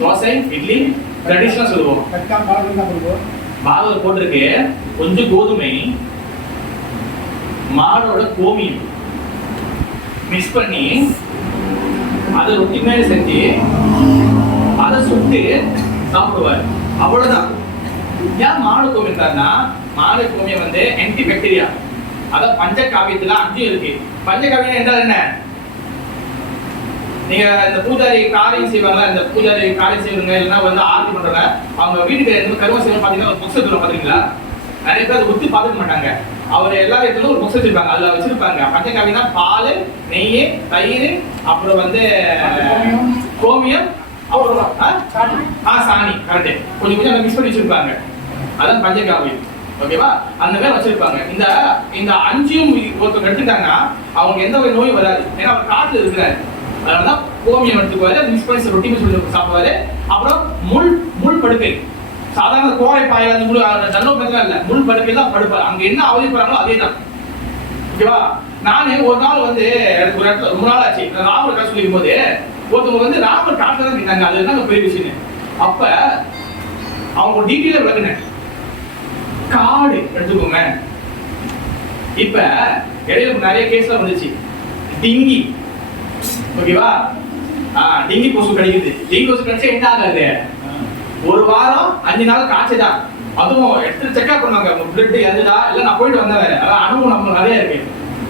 தோசை இட்லி ட்ரெடிஷனலா சொல்லுவோம். பாகவத போட்டிருக்கு கொஞ்சம் கோதுமை மாடோட கோமியம் மிக்ஸ் பண்ணி அதை ரொட்டி மேல செஞ்சு அதை சுட்டு சாப்பிடுவார். அவ்வளவுதான். ஏன் மாடு கோமியம்னா, மாடு கோமியம் வந்து ஆன்டி பாக்டீரியா. அதான் பஞ்சகாவியத்துல 5 இருக்கு. பஞ்சகாவியம் என்றால் என்ன? நீங்க இந்த பூஜாரி காரியம் செய்வாங்க, இந்த பூஜாரி காரியம் செய்வாங்க இல்லைன்னா வந்து ஆர்த்தி பண்றாங்க, அவங்க வீட்டுக்கு இந்த கருவம் செய்யணும் பாத்தீங்கன்னா ஒரு புக்ஸ் எடுத்து பாத்தீங்களா? நிறைய பேர் அதை ஒத்து பார்த்துக்க மாட்டாங்க. அவர் எல்லா இடத்துலயும் ஒரு புக்ஸ் வச்சிருப்பாங்க, அதுல வச்சிருப்பாங்க பஞ்சகாவினா பால், நெய், தயிர், அப்புறம் வந்து கோமியம், அப்புறம் சாணி. கரெக்ட். கொஞ்சம் கொஞ்சம் மிக்ஸ் பண்ணி வச்சிருப்பாங்க, அதான் பஞ்சகாவியம். ஓகேவா? அந்த மாதிரி வச்சிருப்பாங்க. இந்த இந்த அஞ்சும் ஒருத்தர் எடுத்துட்டாங்கன்னா அவங்க எந்த ஒரு நோயும் வராது. ஏன்னா அவர் காட்டுல இருக்கிறாரு. அதனாலதான் கோமியம் எடுத்துக்குவாரு, மிக்ஸ் பண்ணி ரொட்டி சொல்லி சாப்பிடுவாரு. அப்புறம் முள் படுக்கை, சாதாரண கோவை பாய் வந்து முள் பிரச்சனை இல்ல, முள் படுக்கை தான் படுப்பாரு. அங்க என்ன அவதிப்படுறாங்களோ அதே தான். ஓகேவா? நானு ஒரு நாள் வந்து ஒரு இடத்துல ரொம்ப நாள் ஆச்சு ராமர் காசு சொல்லிக்கும் போது ஒருத்தவங்க வந்து ராமர் காட்டுல தான் இருந்தாங்க. அது என்ன பெரிய விஷயம். அப்ப அவங்க டீட்டெயில விளக்குனேன். காடு எடுத்துக்கோங்க. இப்ப இடையில நிறைய கேஸ்ல வந்துச்சு டிங்கி. ஓகேவா? டிங்கி கொசு கடிக்குது. டிங்கி கொசு கடிச்சா என்ன ஆகாது? ஒரு வாரம் 5 நாள் காய்ச்சதான். அதுவும் எடுத்து செக்அப் பண்ணுவாங்க, பிளட் இறங்குதா இல்ல. நான் போயிட்டு வந்தேன், வேற அதான் அனுபவம் நம்ம நிறைய இருக்கு.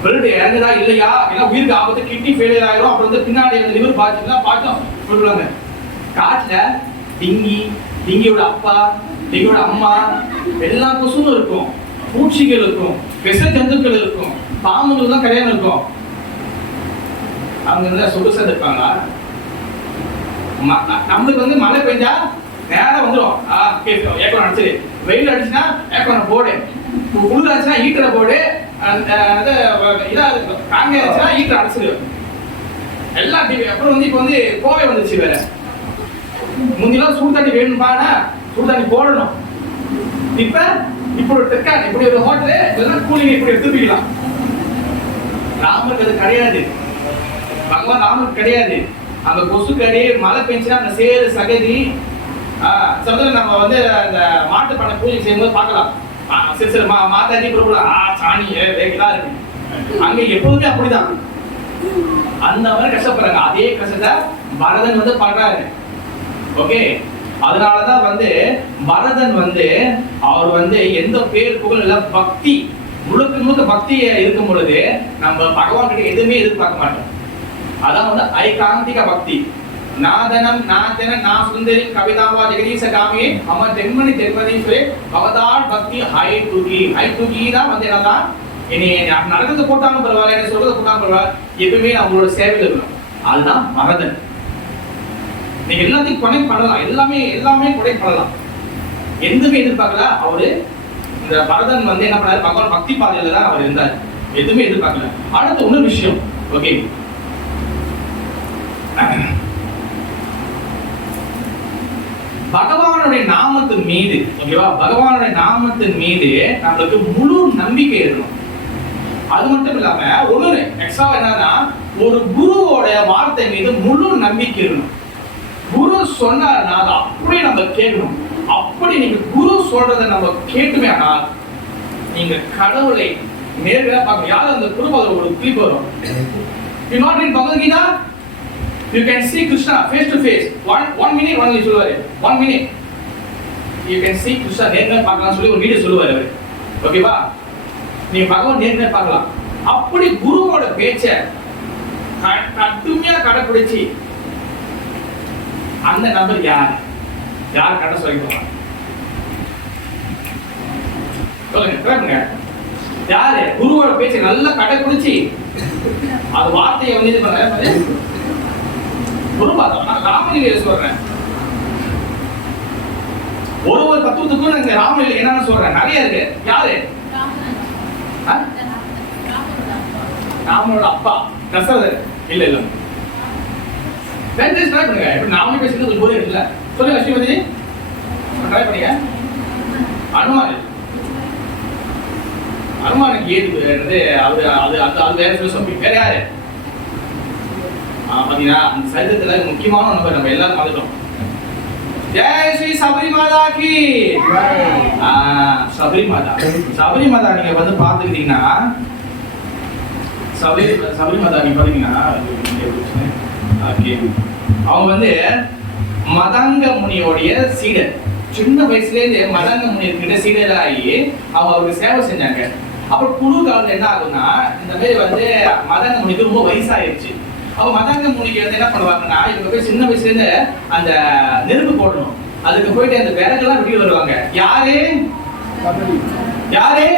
பிளட் இறங்குதா இல்லையா, ஏன்னா உயிருக்கு ஆபத்து, கிட்னி ஃபெயிலியர் ஆயிரும், அப்புறம் வந்து பின்னாடி வந்து லிவர் பாய்ச்சல்னா பாய்ச்சோம் சொல்லுவாங்க. காட்டுல டிங்கி, டிங்கியோட அப்பா, டிங்கியோட அம்மா, எல்லா கொசுவும் இருக்கும், பூச்சிகள் இருக்கும், விஷ ஜந்துக்கள் இருக்கும், பாம்புகள் தான் கிடையாது இருக்கும். அவங்க வந்து சொகுசா இருப்பாங்களா? நம்மளுக்கு வந்து மழை பெஞ்சா நேரம் வந்துடும், ஏக்கோன் அடிச்சிரு. வெயில் அடிச்சுன்னா ஏக்கோனை போடு, குளிர் ஆச்சுன்னா ஈட்டரை போடு, காங்க ஆச்சுன்னா ஈட்டரை அடிச்சிரு. எல்லாம் டிவி. அப்புறம் வந்து இப்போ வந்து கோவை வந்துச்சு வேற. முந்திலாம் சுடு தண்ணி வேணும்பானா சுடு தண்ணி போடணும். இப்ப இப்படி இருக்காங்க, இப்படி ஒரு ஹோட்டலு இதெல்லாம் கூலிங் இப்படி எடுத்துக்கலாம். ராமருக்கு அது கிடையாது, பகவான் ராமருக்கு கிடையாது. அந்த கொசு கடி, மழை பெஞ்சுன்னா அந்த சேரு சகதி. சமயத்தில் நம்ம வந்து அந்த மாட்டு பண்ண பூஜை செய்யும்போது பார்க்கலாம், சிறு சிறு மாத்தாடி சாணி வேகலா இருக்கு. அங்க எப்போதுமே அப்படிதான். அந்த மாதிரி கஷ்டப்படுறாங்க. அதே கஷ்டத்தை பரதன் வந்து பண்றாரு. ஓகே, அதனாலதான் வந்து பரதன் வந்து அவர் வந்து எந்த பேர் புகழ் இல்ல, பக்தி முழுக்க முழுக்க பக்தி இருக்கும் பொழுது நம்ம பகவான் கிட்ட எதுவுமே எதிர்பார்க்க மாட்டோம். அதான் வந்து ஐகாந்திக பக்தி. நாதனம் நாதன நா சுந்தரி கவிதாவா ஜெகதீச காமியே அம தென்மணி தென்மதீஸ்வரே பவதால் பக்தி ஹை டுகி தான் வந்து என்னதான் இனி நடக்கிறது போட்டாலும் பரவாயில்ல, என்ன சொல்றது போட்டாலும் பரவாயில்ல, எப்பவுமே நம்மளோட சேவையில் இருக்கணும். அதுதான் பரதன். நீங்க எல்லாத்தையும் கொனெக்ட் பண்ணலாம், எல்லாமே கொனெக்ட் பண்ணலாம், எதுவுமே எதிர்பார்க்கல. அவரு இந்த பரதன் வந்து என்ன பண்ணாரு, பகவான் பக்தி பாதையில தான் அவர் இருந்தார், எதுவுமே எதிர்பார்க்கல. அடுத்த இன்னொரு விஷயம், ஓகே, பகவானுடைய நாமத்தின் மீது, ஓகேவா, பகவானுடைய நாமத்தின் மீது நம்மளுக்கு முழு நம்பிக்கை இருக்கணும். அது மட்டும் இல்லாம ஒண்ணு எக்ஸ்ட்ரா என்னன்னா, ஒரு குருவோட வார்த்தை மீது முழு நம்பிக்கை இருக்கணும். குரு சொன்னார்னா அதை அப்படியே நம்ம கேட்கணும். அப்படி நீங்க குரு சொல்றதை நம்ம கேட்டுமே ஆனால் நீங்க கடவுளை நேரடியா பார்க்கணும். யாரும் அந்த குரு ஒரு கிளிப் வரும், you not read Bhagavad Gita, you can see Krishna face to face. one minute only சொல்லுவாரு, 1 minute you can see Krishna நேர்ல பார்க்கலாம் சொல்லி ஒரு வீடியோ சொல்லுவாரு அவரு. ஓகேவா, நீங்க பகவான் நேர்ல பார்க்கலாம். அப்படி குருவோட பேச்ச கடுமையா கடைபிடிச்சு அந்த நபர் யார் கடை சொல்லிட்டு சொல்லுங்க, யாரு குருவோட பேச்சை நல்லா கடைபிடிச்சு அது வார்த்தையை வந்து இது பண்ண குரு பார்த்தோம். நான் ராமலீலையை சொல்றேன், ஒரு தத்துவத்துக்கும் நீங்க ராமலீலை என்னன்னு சொல்றேன், நிறைய இருக்கு. யாரு? ராமனோட அப்பா தசரதர். இல்ல ட்ரை பண்ணுங்க. இப்ப நாமளே பேசுறது ஒரு போரே இருக்குல்ல. சொல்லுங்க ஸ்ரீமதி, ட்ரை பண்ணுங்க. அனுமானுக்கு ஏது அது வேற சொல்லி வேற யாரு பாத்தீங்கன்னா அந்த சரித்திரத்துல முக்கியமான நபர் நம்ம எல்லாரும் பார்த்துட்டோம். ஜெய் ஸ்ரீ சபரி மாதா கி. சபரி மாதா நீங்க வந்து பாத்துக்கிட்டீங்கன்னா, சபரி மாதா நீங்க பாத்தீங்கன்னா அவங்க வந்து மதங்க முனியோடைய சீடர். சின்ன வயசுலேருந்து மதங்க முனியர்கிட்ட சீடராகி அவங்க அவருக்கு சேவை செஞ்சாங்க. அப்புறம் குழு காலத்துல என்ன ஆகுதுன்னா, இந்த மாதிரி வந்து மதங்க முனிக்கு ரொம்ப வயசாயிருச்சு. அவ மதங்க முனிக்கு வந்து என்ன பண்ணுவாங்கன்னா, இவங்க போய் சின்ன வயசுல இருந்து அந்த நெருப்பு போடணும், அதுக்கு போயிட்டு அந்த விறகெல்லாம் வெட்டி வருவாங்க. யாரு யாரு?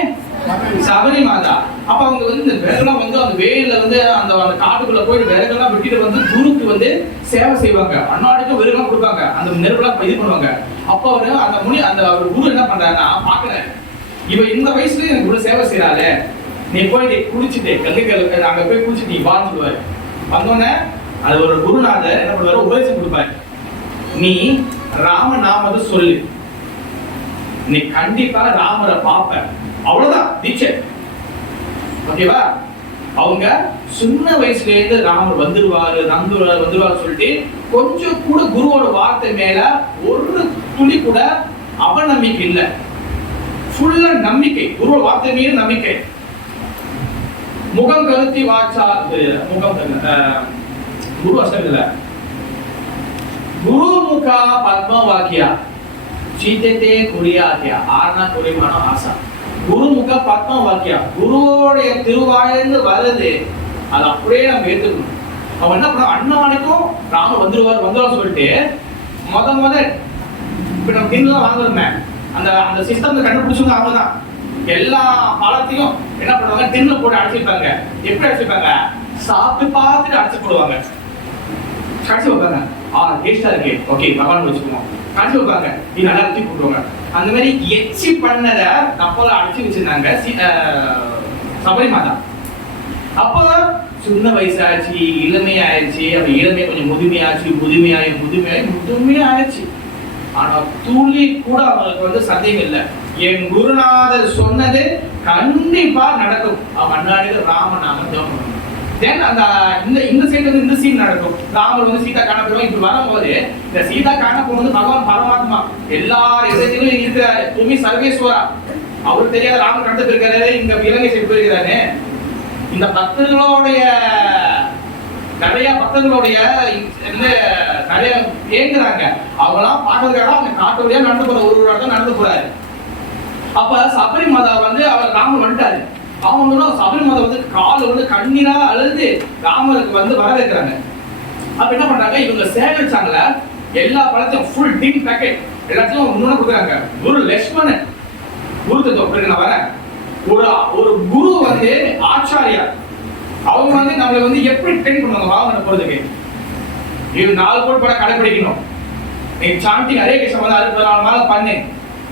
சபரி மாதா. அப்ப அவங்க வந்து இந்த விறகுலாம் வந்து அந்த வெயில்ல வந்து அந்த காட்டுக்குள்ள போயிட்டு விறகெல்லாம் வெட்டிட்டு வந்து குருக்கு வந்து சேவை செய்வாங்க. அன்னாடிக்கு விறகுலாம் கொடுப்பாங்க, அந்த நெருப்பெல்லாம் இது பண்ணுவாங்க. அப்ப அவரு அந்த முனி அந்த குரு என்ன பண்றாருன்னா, பாக்குறேன் இவ இந்த வயசுல எனக்கு இவ்வளவு சேவை செய்யறாளே, நீ போயிட்டு குளிச்சுட்டு கல்லுக்கு அங்க போய் குளிச்சுட்டு நீ வான்னு சொல்லுவாரு. வந்தோடனே அது ஒரு குருநாதர் என்ன பண்ணுவாரு, உபதேசம் கொடுப்பாரு. நீ ராம நாமத்தை சொல்லு, நீ கண்டிப்பா ராமரை பார்ப்ப, அவ்வளவுதான் தீட்சை. ஓகேவா? அவங்க சின்ன வயசுல இருந்து ராமர் வந்துருவாரு சொல்லிட்டு கொஞ்சம் கூட குருவோட வார்த்தை மேல ஒரு துளி கூட அவநம்பிக்கை இல்ல, ஃபுல்லா நம்பிக்கை, குருவோட வார்த்தை மீது நம்பிக்கை. முகம் கருத்தி வாச்சா முகம் குரு அசங்கல குரு முகா பத்ம வாக்கியா சீதே குறியாத்தியா ஆர்னா குறிமான ஆசா. குருமுக பத்ம வாக்கியா, குருவோடைய திருவாயிலிருந்து வருது, அது அப்படியே நம்ம ஏத்துக்கணும். அவன் என்ன பண்ண, அண்ணானுக்கும் ராமர் வந்துருவார் சொல்லிட்டு முத இப்ப நம்ம தின்லாம் வாங்குறோமே, அந்த அந்த சிஸ்டம் கண்டுபிடிச்சவங்க அவங்க தான். எல்லா பழத்தையும் என்ன பண்ணுவாங்க, தின்ல போட்டு அடைச்சிருப்பாங்க. எப்படி அடைச்சிருப்பாங்க? சாப்பிட்டு பார்த்துட்டு அடைச்சு போடுவாங்க, கடைசி வைப்பாங்க. டேஸ்டா இருக்கு, ஓகே பகவான் வச்சுக்குவோம், கடைசி வைப்பாங்க, இது நல்லா தூக்கி போட்டுருவாங்க. அந்த மாதிரி எச்சி பண்ணத கப்பல அடிச்சு வச்சிருந்தாங்க சபரி மாதா. அப்ப சின்ன வயசாச்சு, இளமையாயிருச்சு, அப்ப இளமைய கொஞ்சம் முதுமையாயிருச்சு. ஆனா துளி கூட அவங்களுக்கு வந்து சந்தேகம் இல்லை, என் குருநாதர் சொன்னது கண்டிப்பா நடக்கும். அவன் அண்ணாடியில் ராமநாமம் ஜெபம் பண்ணணும். தென் அந்த இந்த சைடு வந்து இந்த சீன் நடக்கும். ராமர் வந்து சீதா காண போயிடும். இப்படி வரும்போது இந்த சீதா காண போனது பகவான் பரமாத்மா எல்லா இடத்திலும் இருக்கிறாரு, பூமி சர்வேஸ்வரா. அவருக்கு தெரியாத ராமர் நடந்துட்டு இருக்காரு, இங்க இலங்கை சைடு போயிருக்கிறாரு. இந்த பக்தர்களுடைய நிறைய பக்தர்களுடைய நிறைய ஏங்குறாங்க, அவங்களாம் பாக்குறதுக்காக அவங்க காட்டு வழியா நடந்து போற ஒரு இடத்துல நடந்து போறாரு. அப்ப சபரி மாதா வந்து அவர் ராமர் வந்துட்டாரு. அவங்க சபரி மாதா வந்து கால வந்து கண்ணீரா அழுது ராமருக்கு வந்து வரவேற்கிறாங்க. அப்ப என்ன பண்றாங்க, இவங்க சேகரிச்சாங்கள எல்லா பழத்தையும் ஃபுல் டீம் பேக்கெட் எல்லாத்தையும் முன்ன கொடுக்குறாங்க. குரு லட்சுமணன் குரு தத்துவம் நான் வரேன். ஒரு குரு வந்து ஆச்சாரியா, அவங்க வந்து நம்மளை வந்து எப்படி ட்ரெயின் பண்ணுவாங்க வாகனம் போறதுக்கு. இது 4 கோட்பாட கடைபிடிக்கணும். நீ சாண்டிங் ஹரே கிருஷ்ணா வந்து 64 நாள் பண்ணு,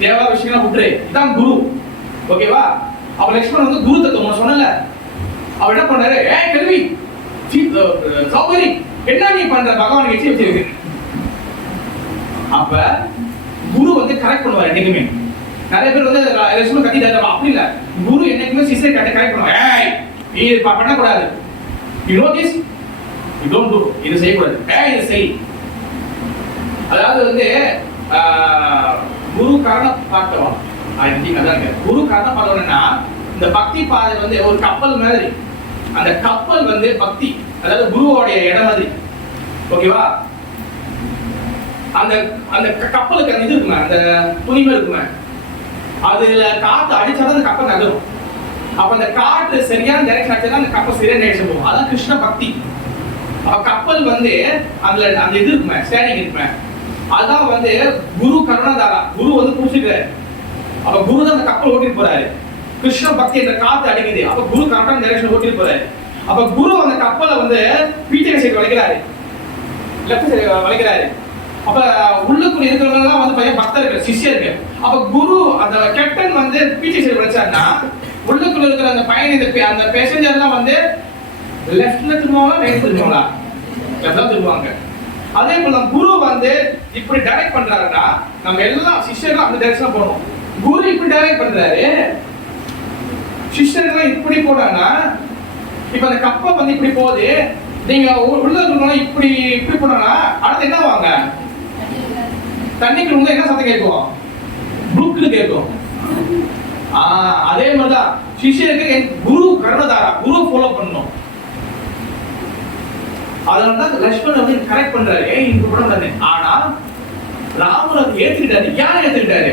தேவா விஷயம் விட்டுரு, இதான் குரு. ஓகேவா? அப்ப லட்சுமணன் வந்து குரு தத்துவம் சொன்னல, அவர் என்ன பண்ணாரு, கேள்வி சௌகரி என்ன நீ பண்ற, பகவான் வச்சு வச்சிருக்கு. அப்ப குரு வந்து கரெக்ட் பண்ணுவார் என்னைக்குமே. நிறைய பேர் வந்து லட்சுமணன் கத்திட்டாரு, அப்படி இல்ல, குரு என்னைக்குமே சிஸ்டரை கரெக்ட் பண்ணுவாங்க. நீ பண்ணக்கூடாது, you know this, you don't to, இது செய்யக்கூடாது, இது செய். அதாவது வந்து குரு காரண பார்த்தவன் குரு காரண பார்த்தவனா, இந்த பக்தி பாதை வந்து ஒரு கப்பல் மாதிரி. அந்த கப்பல் வந்து பக்தி, அதாவது குருவோடைய இடம் மாதிரி. ஓகேவா? அந்த அந்த கப்பலுக்கு அந்த இது இருக்குமே, அந்த துணிமை இருக்குமே, அதுல காத்து அடிச்சாதான் அந்த கப்பல் நகரும். அப்ப அந்த காற்று சரியான டைரக்ஷன் அடிச்சா அந்த கப்பல் சரியான டைரக்ஷன் போகும். அதான் கிருஷ்ண பக்தி. அப்ப கப்பல் வந்து அதுல அந்த இது இருக்குமே, ஸ்டேரிங் இருக்குமே, அதான் வந்து குரு கருணாதாரா. குரு வந்து பூசிக்கிறாரு, அப்ப குரு தான் அந்த கப்பல் ஓட்டிட்டு போறாரு. கிருஷ்ண பக்தி அந்த காத்து அடிக்குது, அப்ப குரு கரெக்டான டைரக்ஷன் ஓட்டிட்டு போறாரு. அப்ப குரு அந்த கப்பலை வந்து பீட்டர் சைடு வளைக்கிறாரு, லெஃப்ட் சைடு வளைக்கிறாரு. அப்ப உள்ளுக்குள்ள இருக்கிறவங்க எல்லாம் வந்து பையன் பக்தர்கள், சிஷ்யருக்கு. அப்ப குரு அந்த கேப்டன் வந்து பீட்டர் சைடு வளைச்சாருன்னா, உள்ளுக்குள்ள இருக்கிற அந்த பயணி அந்த பேசஞ்சர் எல்லாம் வந்து லெஃப்ட்ல திரும்புவாங்களா, ரைட்ல திரும்புவாங்களா? லெஃப்ட்ல திரும்புவாங்க. அதே போல குரு வந்து இப்படி டைரக்ட் பண்றாருன்னா, நம்ம எல்லாம் சிஷ்யர்கள் அந்த டைரக்ஷன்ல போகணும். குரு இப்படி டைரக்ட் பண்றாரு, சிஷ்யர்கள் இப்படி போனாங்கன்னா, இப்ப அந்த கப்பல் வந்து இப்படி போகுது, நீங்க உள்ள இருக்கணும் இப்படி இப்படி போனா அடுத்து என்ன வாங்க, தண்ணிக்கு உள்ள என்ன சத்தம் கேட்கும், புளுக்குன்னு கேட்கும். அதே மாதிரிதான் சிஷ்யருக்கு குரு கருணதாரா, குரு ஃபாலோ பண்ணணும். அதனாலதான் லட்சுமணன் வந்து கரெக்ட் பண்றாரு, இப்படி பண்ண முடியாது. ஆனா ராமர் அதை ஏத்துக்கிட்டாரு. யாரை ஏத்துக்கிட்டாரு?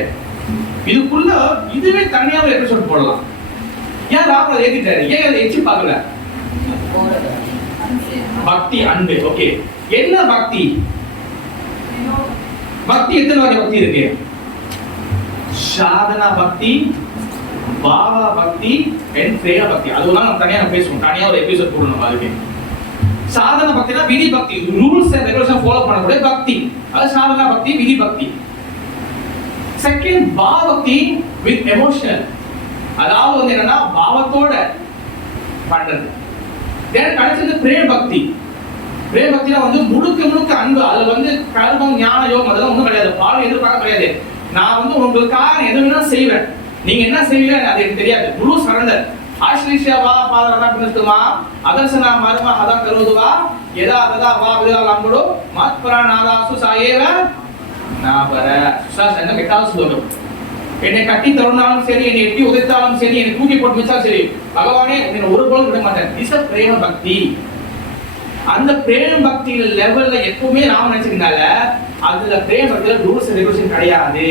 இதுக்குள்ள இதுவே தனியாக எபிசோட் போடலாம். ஏன் ராமர் ஏத்துக்கிட்டாரு? ஏன் அதை எச்சி பார்க்கல? பக்தி அன்பு. ஓகே, என்ன பக்தி? பக்தி எத்தனை வகை பக்தி இருக்கு? சாதனா பக்தி, பாவா பக்தி and பிரேய பக்தி. அதுதான் நம்ம தனியா பேசுவோம், தனியா ஒரு எபிசோட் போடணும் அதுக்கு. சாதனா பக்தினா விதி பக்தி, ரூல்ஸ் அண்ட் ரெகுலேஷன் ஃபாலோ பண்ணக்கூடிய பக்தி, அது சாதனா பக்தி, விதி பக்தி. செகண்ட் பாவ பக்தி வித் எமோஷனல், அதாவது வந்து என்னன்னா பாவத்தோட பண்றது. தென் கடைசிது பிரேய பக்தி. பிரேய பக்தினா வந்து முழுக்க முழுக்க அன்பு, அதுல வந்து கர்மம் ஞான யோகம் அதெல்லாம் ஒண்ணும் கிடையாது, பாவம் எதிர்பார்க்க கிடையாது. நான் வந்து உங்களுக்காக எது வேணா செய்வேன், நீங்க என்ன செய்வீங்க அது எனக்கு தெரியாது, முழு சரண்டர். ஆශ්‍රීෂවා පාදරණපිනතුමා අදර්ශනා මර්ම හදා කරුදුවා යදා තදා වා විදා ලම්බඩෝ මත්පරානාදාසු සායේව නාපර சுசாசன மெட்டால் சொல்லும். என்னை கட்டி தருணாலும் சரி, என்னை எட்டி உதைத்தாலும் சரி, என்னை தூக்கி போட்டு மிச்சாலும் சரி, பகவானே உன்னை ஒரு போல விட மாட்டேன். இஸ் a பிரேம பக்தி. அந்த பிரேம பக்தி லெவல்ல எப்பவுமே நாம நினைச்சிருந்தால அதுல பிரேம பக்தியில ரூல்ஸ் ரெகுலேஷன் கிடையாது,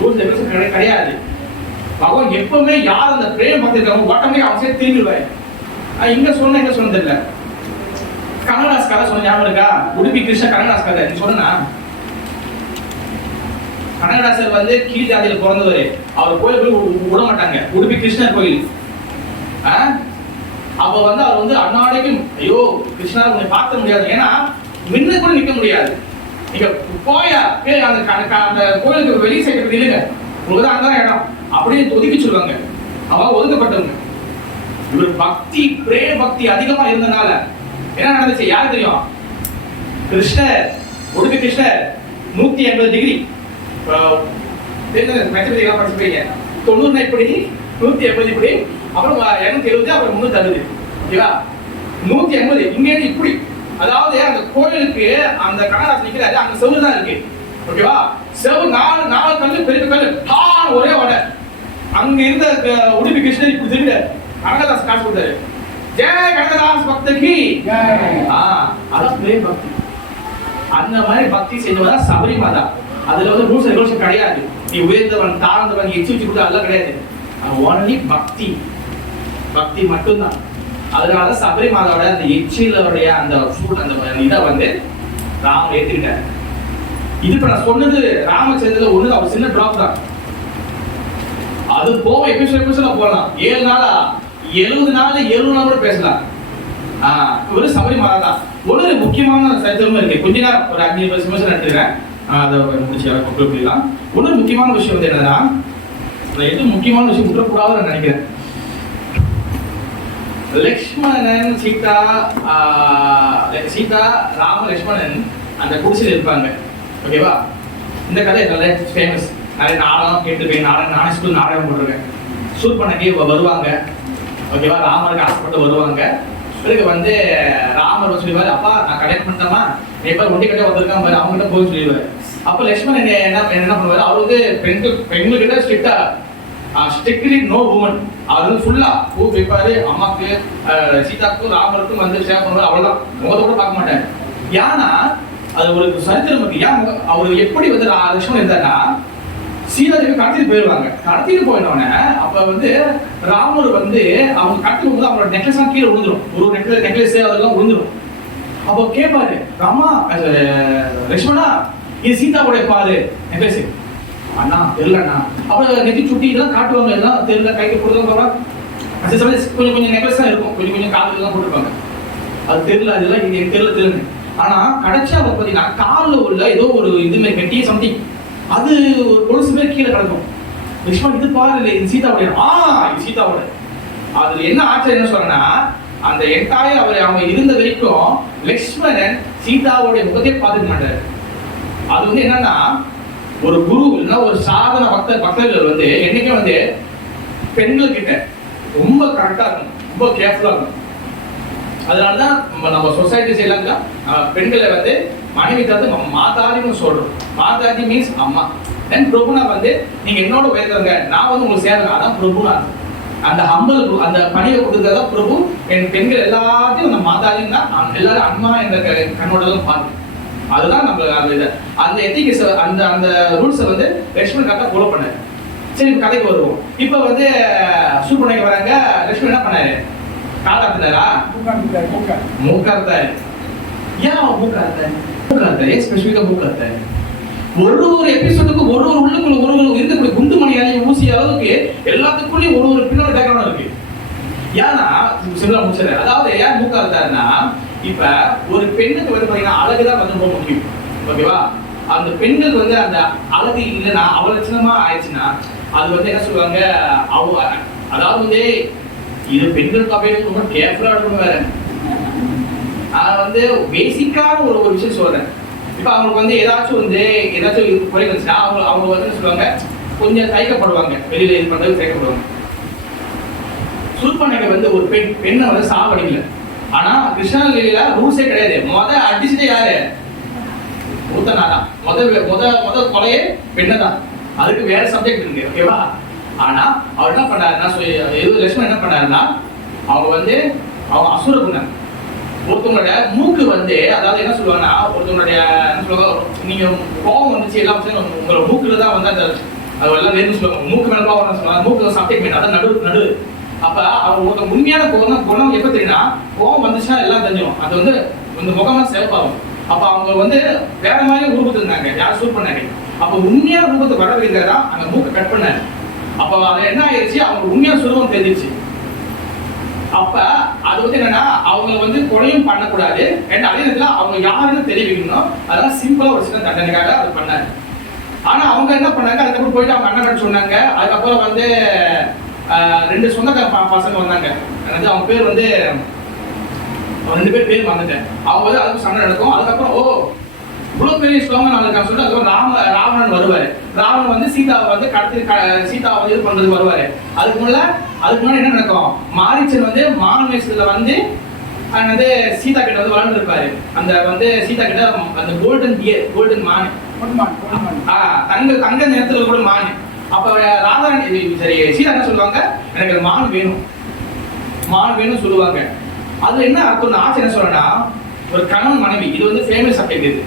ரூல்ஸ் ரெகுலேஷன் கிடையாது. பகவான் எப்பவுமே யார் அந்த பிரேம பக்தி இருக்காங்க ஓட்டமே அவசியம் திரும்பிடுவாரு. இங்க சொன்ன தெரியல, கனகதாஸ் கதை சொன்ன ஞாபகம் இருக்கா? உடுப்பி கிருஷ்ண கனகதாஸ் கதை நீ சொன்னா. கனகதாசர் வந்து கீழ் ஜாதியில பிறந்தவர், அவர் கோயில் போய் விட மாட்டாங்க, உடுப்பி கிருஷ்ணர் கோயில். அப்ப வந்து அவர் வந்து அன்னாடைக்கும் ஐயோ கிருஷ்ணா உன்னை பார்க்க முடியாது, ஏன்னா மின்ன கூட நிக்க முடியாது, நீங்க போயா அந்த கோயிலுக்கு வெளியே சேர்க்கறது இல்லைங்க, உங்களுக்கு அங்கதான் இடம் அப்படியே ஒதுக்கி சொல்லுவாங்க, அவங்க ஒதுக்கப்பட்டவங்க. இவர் பக்தி பிரேம பக்தி அதிகமா இருந்தனால என்ன நடந்துச்சு யாருக்கு தெரியும்? கிருஷ்ணர் உடுப்பி கிருஷ்ணர் 180 டிகிரி மேத்தமெட்டிக்கலா படிச்சுப்பீங்க, 90 இப்படி 180 இப்படி, அப்புறம் 270, அப்புறம் 360, ஓகேவா? 180 இங்கே இப்படி, அதாவது அந்த கோயிலுக்கு அந்த கனகதாசன் நிக்கிறாரு, அங்க செவுரு தான் இருக்கு, ஓகேவா? செவு நாலு கல்லு பெரிய கல்லு தான் ஒரே வடை. அங்க இருந்த உடுப்பி கிருஷ்ணர் இப்படி திருட கனகதாஸ் காசு கொடுத்தாரு, ஜெய கனகதாஸ் பக்தகி அதான் பிரேம பக்தி. அந்த மாதிரி பக்தி செஞ்சவங்க சபரி மாதா. அதுல வந்து ரூல்ஸ் ரெகுலேஷன் கிடையாது, நீ உயர்ந்தவன் தாழ்ந்தவன் எச்சு வச்சு கொடுத்தா அதெல்லாம் கிடையாது, ஒன்லி பக்தி, பக்தி மட்டும்தான். அதனால சபரி மாதாவோட அந்த எச்சிலோடைய அந்த ஃபுட் அந்த இதை வந்து ராம ஏத்துக்கிட்டாரு. இது இப்ப நான் சொன்னது ராமச்சந்திரல ஒண்ணு அவர் சின்ன டிராப் தான், அது போக எபிசோட் போகலாம். 7 நாளா 70 நாள்ல 70 நாள் கூட பேசலாம். ஒரு சபரி மாதா தான். ஒரு முக்கியமான சரித்திரமும் இருக்கு, கொஞ்ச நேரம் ஒரு 5 நிமிஷம் எடுத்துக்கிறேன், அதை முடிச்சு கொண்டு போயிடலாம். ஒரு முக்கியமான விஷயம் வந்து என்னன்னா, எது முக்கியமான விஷயம் விட்டுறக்கூடாதுன்னு நான் நினைக்கிறேன். லக்ஷ்மணன் சீதா ராம லக்ஷ்மணன் அந்த குடிசையில் இருப்பாங்க, ஓகேவா? இந்த கதை நல்ல ஃபேமஸ், நிறைய நாடகம் கேட்டுருக்கேன், நானே ஸ்கூல் நாடகம் போட்டிருக்கேன். ஷூட் பண்ணக்கே வருவாங்க, ஓகேவா? ராமருக்கு ஆசைப்பட்டு வருவாங்க. பிறகு வந்து ராமர் சொல்லிடுவாரு, அப்பா நான் கல்யாணம் பண்ணிட்டோமா, எப்ப ஒண்டி கட்ட வந்திருக்கான் பாரு, அவங்க கிட்ட போய் சொல்லிடுவாரு. அப்ப லக்ஷ்மணன் என்ன பண்ணுவாரு, அவர் வந்து பெண்கள்கிட்ட ஸ்ட்ரிக்ட்லி நோ வுமன், அவர் வந்து ஃபுல்லா பூ வைப்பாரு, அம்மாக்கு சீதாக்கும் ராமருக்கும் வந்து ஷேர் பண்ணுவாரு, அவ்வளவுதான், முகத்தோட பார்க்க மாட்டாரு. ஏன்னா அது ஒரு சரித்திரம் இருக்கு. ஏன் அவர் எப்படி வந்து லக்ஷ்மணன் இருந்தாருன்னா, சீதாதேவி கடத்திட்டு போயிடுவாங்க. கடத்திட்டு போயினோடனே அப்ப வந்து ராமர் வந்து அவங்க கடத்தி போகும்போது அவங்களோட நெக்லஸ் எல்லாம் கீழே விழுந்துரும், ஒரு நெக்லஸ் அதெல்லாம் விழுந்துரும். அப்போ கேட்பாரு, ராமா லக்ஷ்மணா இது சீதாவுடைய பாரு நெக்லஸ், அண்ணா தெரியலண்ணா. அப்புறம் நெத்தி சுட்டி இதெல்லாம் காட்டுவாங்க, எல்லாம் தெரியல, கைக்கு கொடுத்தவங்க கொஞ்சம் கொஞ்சம் நெக்லஸ் தான் இருக்கும், கொஞ்சம் கொஞ்சம் காதுல எல்லாம் போட்டுருப்பாங்க, அது தெரியல, அதெல்லாம் இது எனக்கு தெரியல. ஆனா கடைசியா அவர் பார்த்தீங்கன்னா காலில் உள்ள ஏதோ ஒரு இது மாதிரி கட்டிய சம்திங், அது ஒரு சில பேர் கீழே கிடக்கும். லக்ஷ்மண் இது பாரு, இல்லை இது சீதாவுடைய, இது சீதாவோட. அதுல என்ன ஆச்சரியம் என்ன சொல்றேன்னா, அந்த என்டையர் அவங்க இருந்த வரைக்கும் லக்ஷ்மணன் சீதாவுடைய முகத்தை பார்த்துக்க மாட்டாரு. அது வந்து என்னன்னா, ஒரு குரு இல்லைன்னா ஒரு சாதன பக்தர்கள் வந்து என்னைக்கும் வந்து பெண்கள் கிட்ட ரொம்ப கரெக்டா இருக்கணும், ரொம்ப கேர்ஃபுல்லா இருக்கணும். அதனாலதான் நம்ம சொசைட்டிஸ் எல்லாம் பெண்களை வந்து மனைவி தந்து மாதாஜின்னு சொல்றோம். மாதாஜி மீன்ஸ் அம்மா. தென் பிரபுனா வந்து நீங்க என்னோட உயர்ந்தவங்க, நான் வந்து உங்களுக்கு சேருங்க, அதான் பிரபுனா. அந்த ஹம்பல் அந்த பணியை கொடுக்கறதா பிரபு. என் பெண்கள் எல்லாத்தையும் அந்த மாதாஜின்னு தான் எல்லாரும் அம்மா என்ற கண்ணோட தான் பாருங்க. அதுதான் நம்ம அந்த இது அந்த எத்திக்ஸ் அந்த அந்த ரூல்ஸை வந்து லக்ஷ்மணன் கரெக்டாக ஃபாலோ பண்ணாரு. சரி கதைக்கு வருவோம். இப்போ வந்து ஷூட் பண்ணிக்க வராங்க. லக்ஷ்மணன் என்ன பண்ணாரு, கால் அறுத்தாரா? மூக்கறுத்தாரு. ஏன் மூக்கறுத்தாரு? ஏன் ஸ்பெசிஃபிக்கா மூக்கறுத்தாரு? ஒரு எபிசோடுக்கு ஒரு உள்ளுக்குள்ள ஒரு இருக்கக்கூடிய குண்டு மணியாலே ஊசி அளவுக்கு எல்லாத்துக்குள்ளயும் ஒரு பின்னோட பேக்ரவுண்ட் இருக்கு. ஏன்னா சிம்பிளா முடிச்சது. அதாவது ஏன் மூக்கறுத்தாருன்னா, இப்ப ஒரு பெண்ணுக்கு வந்து பாத்தீங்கன்னா அழகுதான் வந்து ரொம்ப முக்கியம். ஓகேவா? அந்த பெண்களுக்கு வந்து அந்த அழகு இல்லைன்னா அவலட்சணமா ஆயிடுச்சுன்னா அது வந்து என்ன சொல்லுவாங்க, அதாவது வந்து இது பெண்கள் அப்படியே ரொம்ப கேர்ஃபுல்லா இருக்கணும். வேற நான் வந்து பேசிக்கான ஒரு விஷயம் சொல்றேன். இப்ப அவங்களுக்கு வந்து ஏதாச்சும் குறை வந்துச்சுன்னா அவங்க வந்து என்ன சொல்லுவாங்க, கொஞ்சம் தயக்கப்படுவாங்க, வெளியில இது பண்றது தயக்கப்படுவாங்க. சூர்பனகை வந்து ஒரு பெண்ணை வந்து சாவடிக்கல. ஆனா கிருஷ்ணகிரியில ரூல்ஸே கிடையாது. அடிச்சுட்டு யாரு ஊத்தனாதான் முதல் கொலையே பெண்ணதான். அதுக்கு வேற சப்ஜெக்ட் இருக்கு. ஓகேவா? ஆனா அவர் என்ன பண்ணாருன்னா, லட்சுமணன் என்ன பண்ணாருன்னா, அவங்க அசுர குணம். ஒருத்தவங்களோட மூக்கு வந்து, அதாவது என்ன சொல்லுவாங்கன்னா, ஒருத்தவங்களுடைய என்ன சொல்லுவாங்க, நீங்க கோபம் வந்துச்சு எல்லாம் உங்களோட மூக்குல தான் வந்து அந்த அதெல்லாம் வேணும்னு சொல்லுவாங்க. மூக்கு மேல கோபம் சொல்லுவாங்க, மூக்கு சப்ஜெக்ட் வேணும், அதான் நடு. அப்ப அவங்க ஒரு உண்மையான குணம் எப்ப தெரியும்னா, கோபம் வந்துச்சுன்னா எல்லாம் தெரிஞ்சிடும். அது வந்து இந்த முகமா சிவப்பாகும். அப்ப அவங்க வந்து வேற மாதிரி உருவத்து இருந்தாங்க, யாரும் சூட் பண்ணாங்க. அப்ப உண்மையான ரூபத்தை வர வைக்கிறதா அந்த மூக்கை கட் பண்ணாரு. அப்ப அது என்ன ஆயிடுச்சு, அவங்க உண்மையான சுரூபம் தெரிஞ்சிருச்சு. அப்ப அது வந்து என்னன்னா, அவங்க வந்து கொலையும் பண்ணக்கூடாது, அதே நேரத்துல அவங்க யாருன்னு தெரிவிக்கணும். அதெல்லாம் சிம்பிளா ஒரு சின்ன தண்டனைக்காக அது பண்ணாரு. ஆனா அவங்க என்ன பண்ணாங்க, அதுக்கப்புறம் போயிட்டு அவங்க அண்ணன் சொன்னாங்க. அதுக்கப்புறம் வந்து 2 சொந்தக்கார பசங்க வந்தாங்க. அவங்க பேர் வந்து 2 பேர் வந்துட்டேன். அவங்க வந்து அதுக்கு சண்டை நடக்கும். அதுக்கப்புறம் இவ்வளவு பெரிய ஸ்லோகம் நான் சொல்லிட்டு அதுக்கப்புறம் ராவணன் வருவாரு. ராவணன் வந்து சீதாவை வந்து சீதாவை வந்து இது பண்றது வருவாரு. அதுக்கு முன்னாடி என்ன நடக்கும், மாரீச்சன் வந்து மான் வயசுல வந்து சீதா கிட்ட வந்து வளர்ந்து இருப்பாரு. அந்த வந்து சீதா கிட்ட அந்த கோல்டன் மான் தங்க நேரத்துல கூட மான். அப்ப சீதா என்ன சொல்லுவாங்க, எனக்கு மான் வேணும் சொல்லுவாங்க. அது என்ன அர்த்தம், ஆச்சு என்ன சொல்றேன்னா, ஒரு கணவன் மனைவி, இது வந்து ஃபேமஸ் சப்ஜெக்ட். இது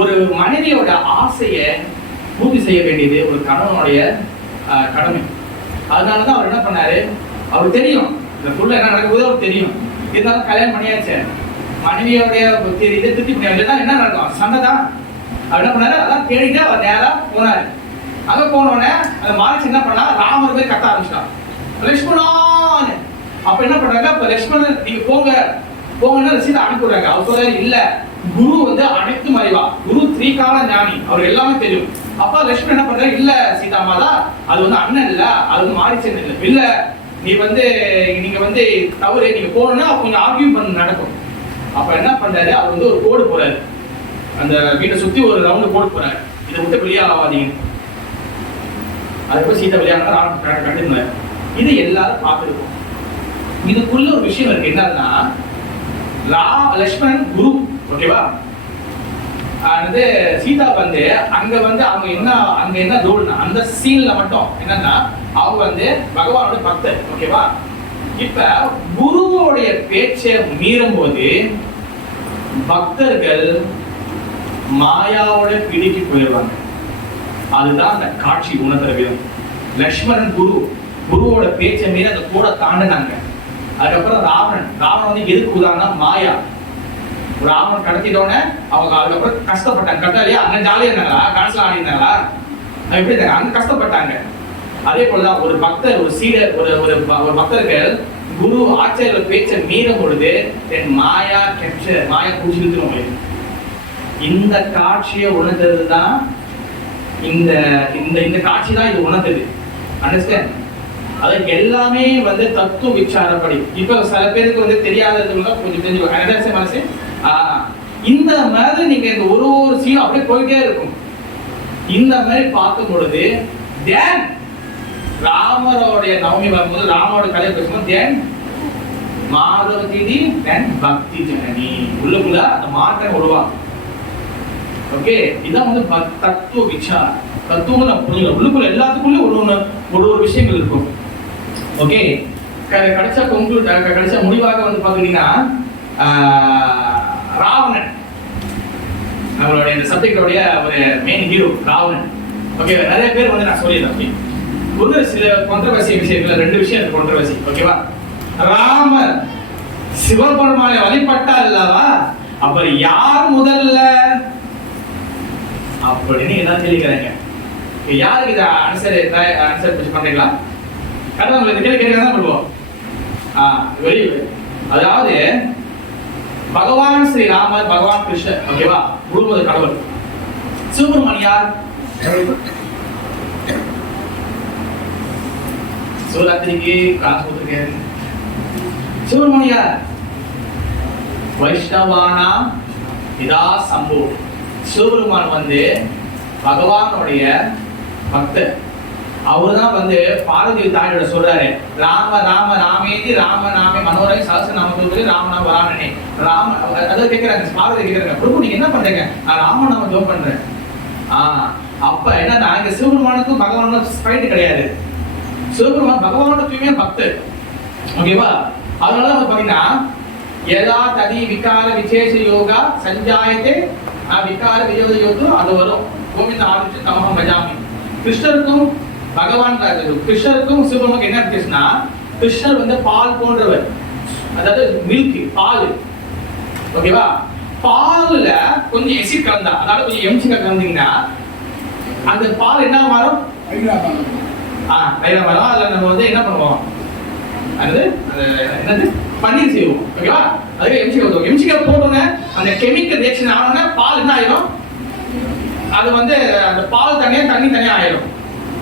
ஒரு மனைவியோட ஆசையை பூர்த்தி செய்ய வேண்டியது ஒரு கணவனுடைய கடமை. அதனாலதான் அவர் என்ன பண்ணாரு, அவர் தெரியும் இந்த ஃபுல்லா என்ன நடக்கும்போது அவர் தெரியும். இருந்தாலும் கல்யாணம் பண்ணியாச்சு, மனைவியோடைய இதை திருப்தி பண்ணியா என்ன நடக்கும், சண்டை தான். அவர் என்ன பண்ணாரு, அதான் தேடிட்டு அவர் நேரா போனாரு. அங்க போனோடனே அந்த மாரிச்சு என்ன பண்ணா, ராமர் போய் கத்த ஆரம்பிச்சிட்டான், லட்சுமணான்னு. அப்ப என்ன பண்றாங்க, இப்ப லட்சுமணன் நீங்க போங்கன்னா சீதா அனுப்பிடுறாங்க. அவர் சொல்றாரு, இல்ல குரு வந்து அனைத்து அறிவா, குரு திரிகால ஞானி, அவர் எல்லாமே தெரியும். அப்ப லட்சுமணன் என்ன பண்றாரு, இல்ல சீதா மாதா, அது வந்து அண்ணன் இல்ல, அது வந்து மாரிச்சன் இல்ல, நீங்க வந்து தவறு, நீங்க போகணும்னா கொஞ்சம் ஆர்கியூ பண்ண நடக்கும். அப்ப என்ன பண்றாரு, அவர் வந்து ஒரு கோடு போறாரு, அந்த வீட்டை சுத்தி ஒரு ரவுண்டு கோடு போறாரு, இதை விட்டு வெளியாகாதீங்க. அதுக்கு சீதா வெளியாக கண்டுங்க. இது எல்லாரும் பார்த்துருக்கோம். இதுக்குள்ள ஒரு விஷயம் இருக்கு, என்னன்னா லட்சுமணன் குரு, ஓகேவா? சீதா வந்து அங்க வந்து அவங்க என்ன ரோல்னா, அந்த சீன்ல மட்டும் என்னன்னா அவங்க வந்து பகவானோட பக்தர், ஓகேவா? இப்ப குருவோடைய பேச்சை மீறும் போது பக்தர்கள் மாயாவோட பிடிக்கி போயிடுவாங்க. அதுதான் அந்த காட்சி உணர்த்துற விதம். லட்சுமணன் குருவோட பேச்சை மீறி அந்த கூட தாண்டினாங்க. அதுக்கப்புறம் ராவணன் வந்து எதுக்கு உதாரணம், மாயா. ராவணன் கடத்திட்டோன்னே அவங்க அதுக்கப்புறம் கஷ்டப்பட்டாங்க. கட்டாலியா அங்க ஜாலியா இருந்தாங்களா, டான்ஸ்ல ஆடி இருந்தாங்களா, எப்படி இருந்தாங்க, அங்க கஷ்டப்பட்டாங்க. அதே போலதான் ஒரு பக்தர், ஒரு சீடர், ஒரு பக்தர்கள் குரு ஆச்சாரியர் பேச்சை மீறும் பொழுது மாயா பூஜித்து. இந்த காட்சியை உணர்ந்தது தான் இந்த காட்சி தான் இது உணர்ந்தது. அண்டர்ஸ்டாண்ட்? அதுக்கு எல்லாமே வந்து தத்துவ விசாரப்படி. இப்ப சில பேருக்கு வந்து தெரியாததுல கொஞ்சம் தெரிஞ்சு இந்த மாதிரி நீங்க இந்த ஒரு சீன் அப்படியே போயிட்டே இருக்கும். இந்த மாதிரி பார்க்கும் பொழுது ராமரோடைய நவமி வரும்போது, ராமரோட கதை பேசும்போது மாதவ திதி பக்தி ஜனனி உள்ளுக்குள்ள அந்த மாற்றம் உருவாகும். ஓகே, இதான் வந்து தத்துவ விசாரம். தத்துவம் நான் புரிஞ்சுக்கணும். உள்ளுக்குள்ள எல்லாத்துக்குள்ளயும் ஒரு விஷயங்கள் இருக்கும். ஓகே, கடைசியா முடிவாக வந்து பாத்தீங்கன்னா ராவணன் நம்மளுடைய இந்த சப்ஜெக்டோடைய ஒரு மெயின் ஹீரோ ராவணன். ஓகே, நிறைய பேர் வந்து நான் சொல்லிடுறேன். ஒரு சில கான்ட்ரோவர்சி விஷயங்கள் 2 விஷயம் இருக்கு கான்ட்ரோவர்சி. ஓகேவா? ராமர் சிவபெருமானை வழிபட்டார் அல்லவா, அப்புறம் யார் முதல்ல அப்படின்னு என்ன கேள்விக்கிறாங்க. யாருக்கு இதை ஆன்சர் பண்றீங்களா? கரெக்டா உங்களுக்கு கேள்வி கேட்க பண்ணுவோம். Very good. அதாவது பகவான் ஸ்ரீராமர், பகவான் கிருஷ்ணர், ஓகேவா, முழுவதும் கடவுள். சிவபெருமான் யார்? சிவராத்திரிக்கு காசு கொடுத்துருக்கேன். சிவபெருமான் யார்? வைஷ்ணவானா இதா சம்பு. சிவபெருமான் வந்து பகவானுடைய பக்தர். அவர்தான் வந்து பார்வதி தாயோட சொல்றாரு, ராம ராம ராமேதி ராம நாமே மனோரை சஹஸ்ர நாம ராமநாம வரானே. ராம அதாவது கேட்கிறாங்க, பார்வதி கேட்கிறாங்க, பிரபு நீங்க என்ன பண்றீங்க? நான் ராமநாம ஜெபம் பண்றேன். அப்ப என்னன்னா இங்க சிவபெருமானுக்கும் பகவானுக்கும் ஃபைட் கிடையாது. சிவபெருமான் பகவானோட தூய்மையா பக்தர், ஓகேவா? அதனால வந்து பாத்தீங்கன்னா யதா ததி விகார விசேஷ யோகா சஞ்சாயத்தே விகார வியோக யோகம் அது வரும். கோவிந்த ஆதித்ய தமகம் பஜாமி. கிருஷ்ணருக்கும் பகவான் கிருஷ்ணருக்கும் சிவபெருமானுக்கு என்ன வித்தியாசம்னா, கிருஷ்ணர் வந்து பால் போன்றவர், அதாவது மில்க் பால், ஓகேவா? பால்ல கொஞ்சம் எசிட் கலந்தா, அதாவது கொஞ்சம் எம்சிகா கலந்தீங்கன்னா அந்த பால் என்ன மாறும்? வரும். அதுல நம்ம வந்து என்ன பண்ணுவோம், அது என்னது பன்னீர் செய்வோம், ஓகேவா? அதுக்கு எம்சிகா போட்டோன்னே அந்த கெமிக்கல் ரியாக்ஷன் ஆனோன்னா பால் என்ன ஆயிடும்? அது வந்து அந்த பால் தனியா தண்ணி தனியா ஆயிடும்.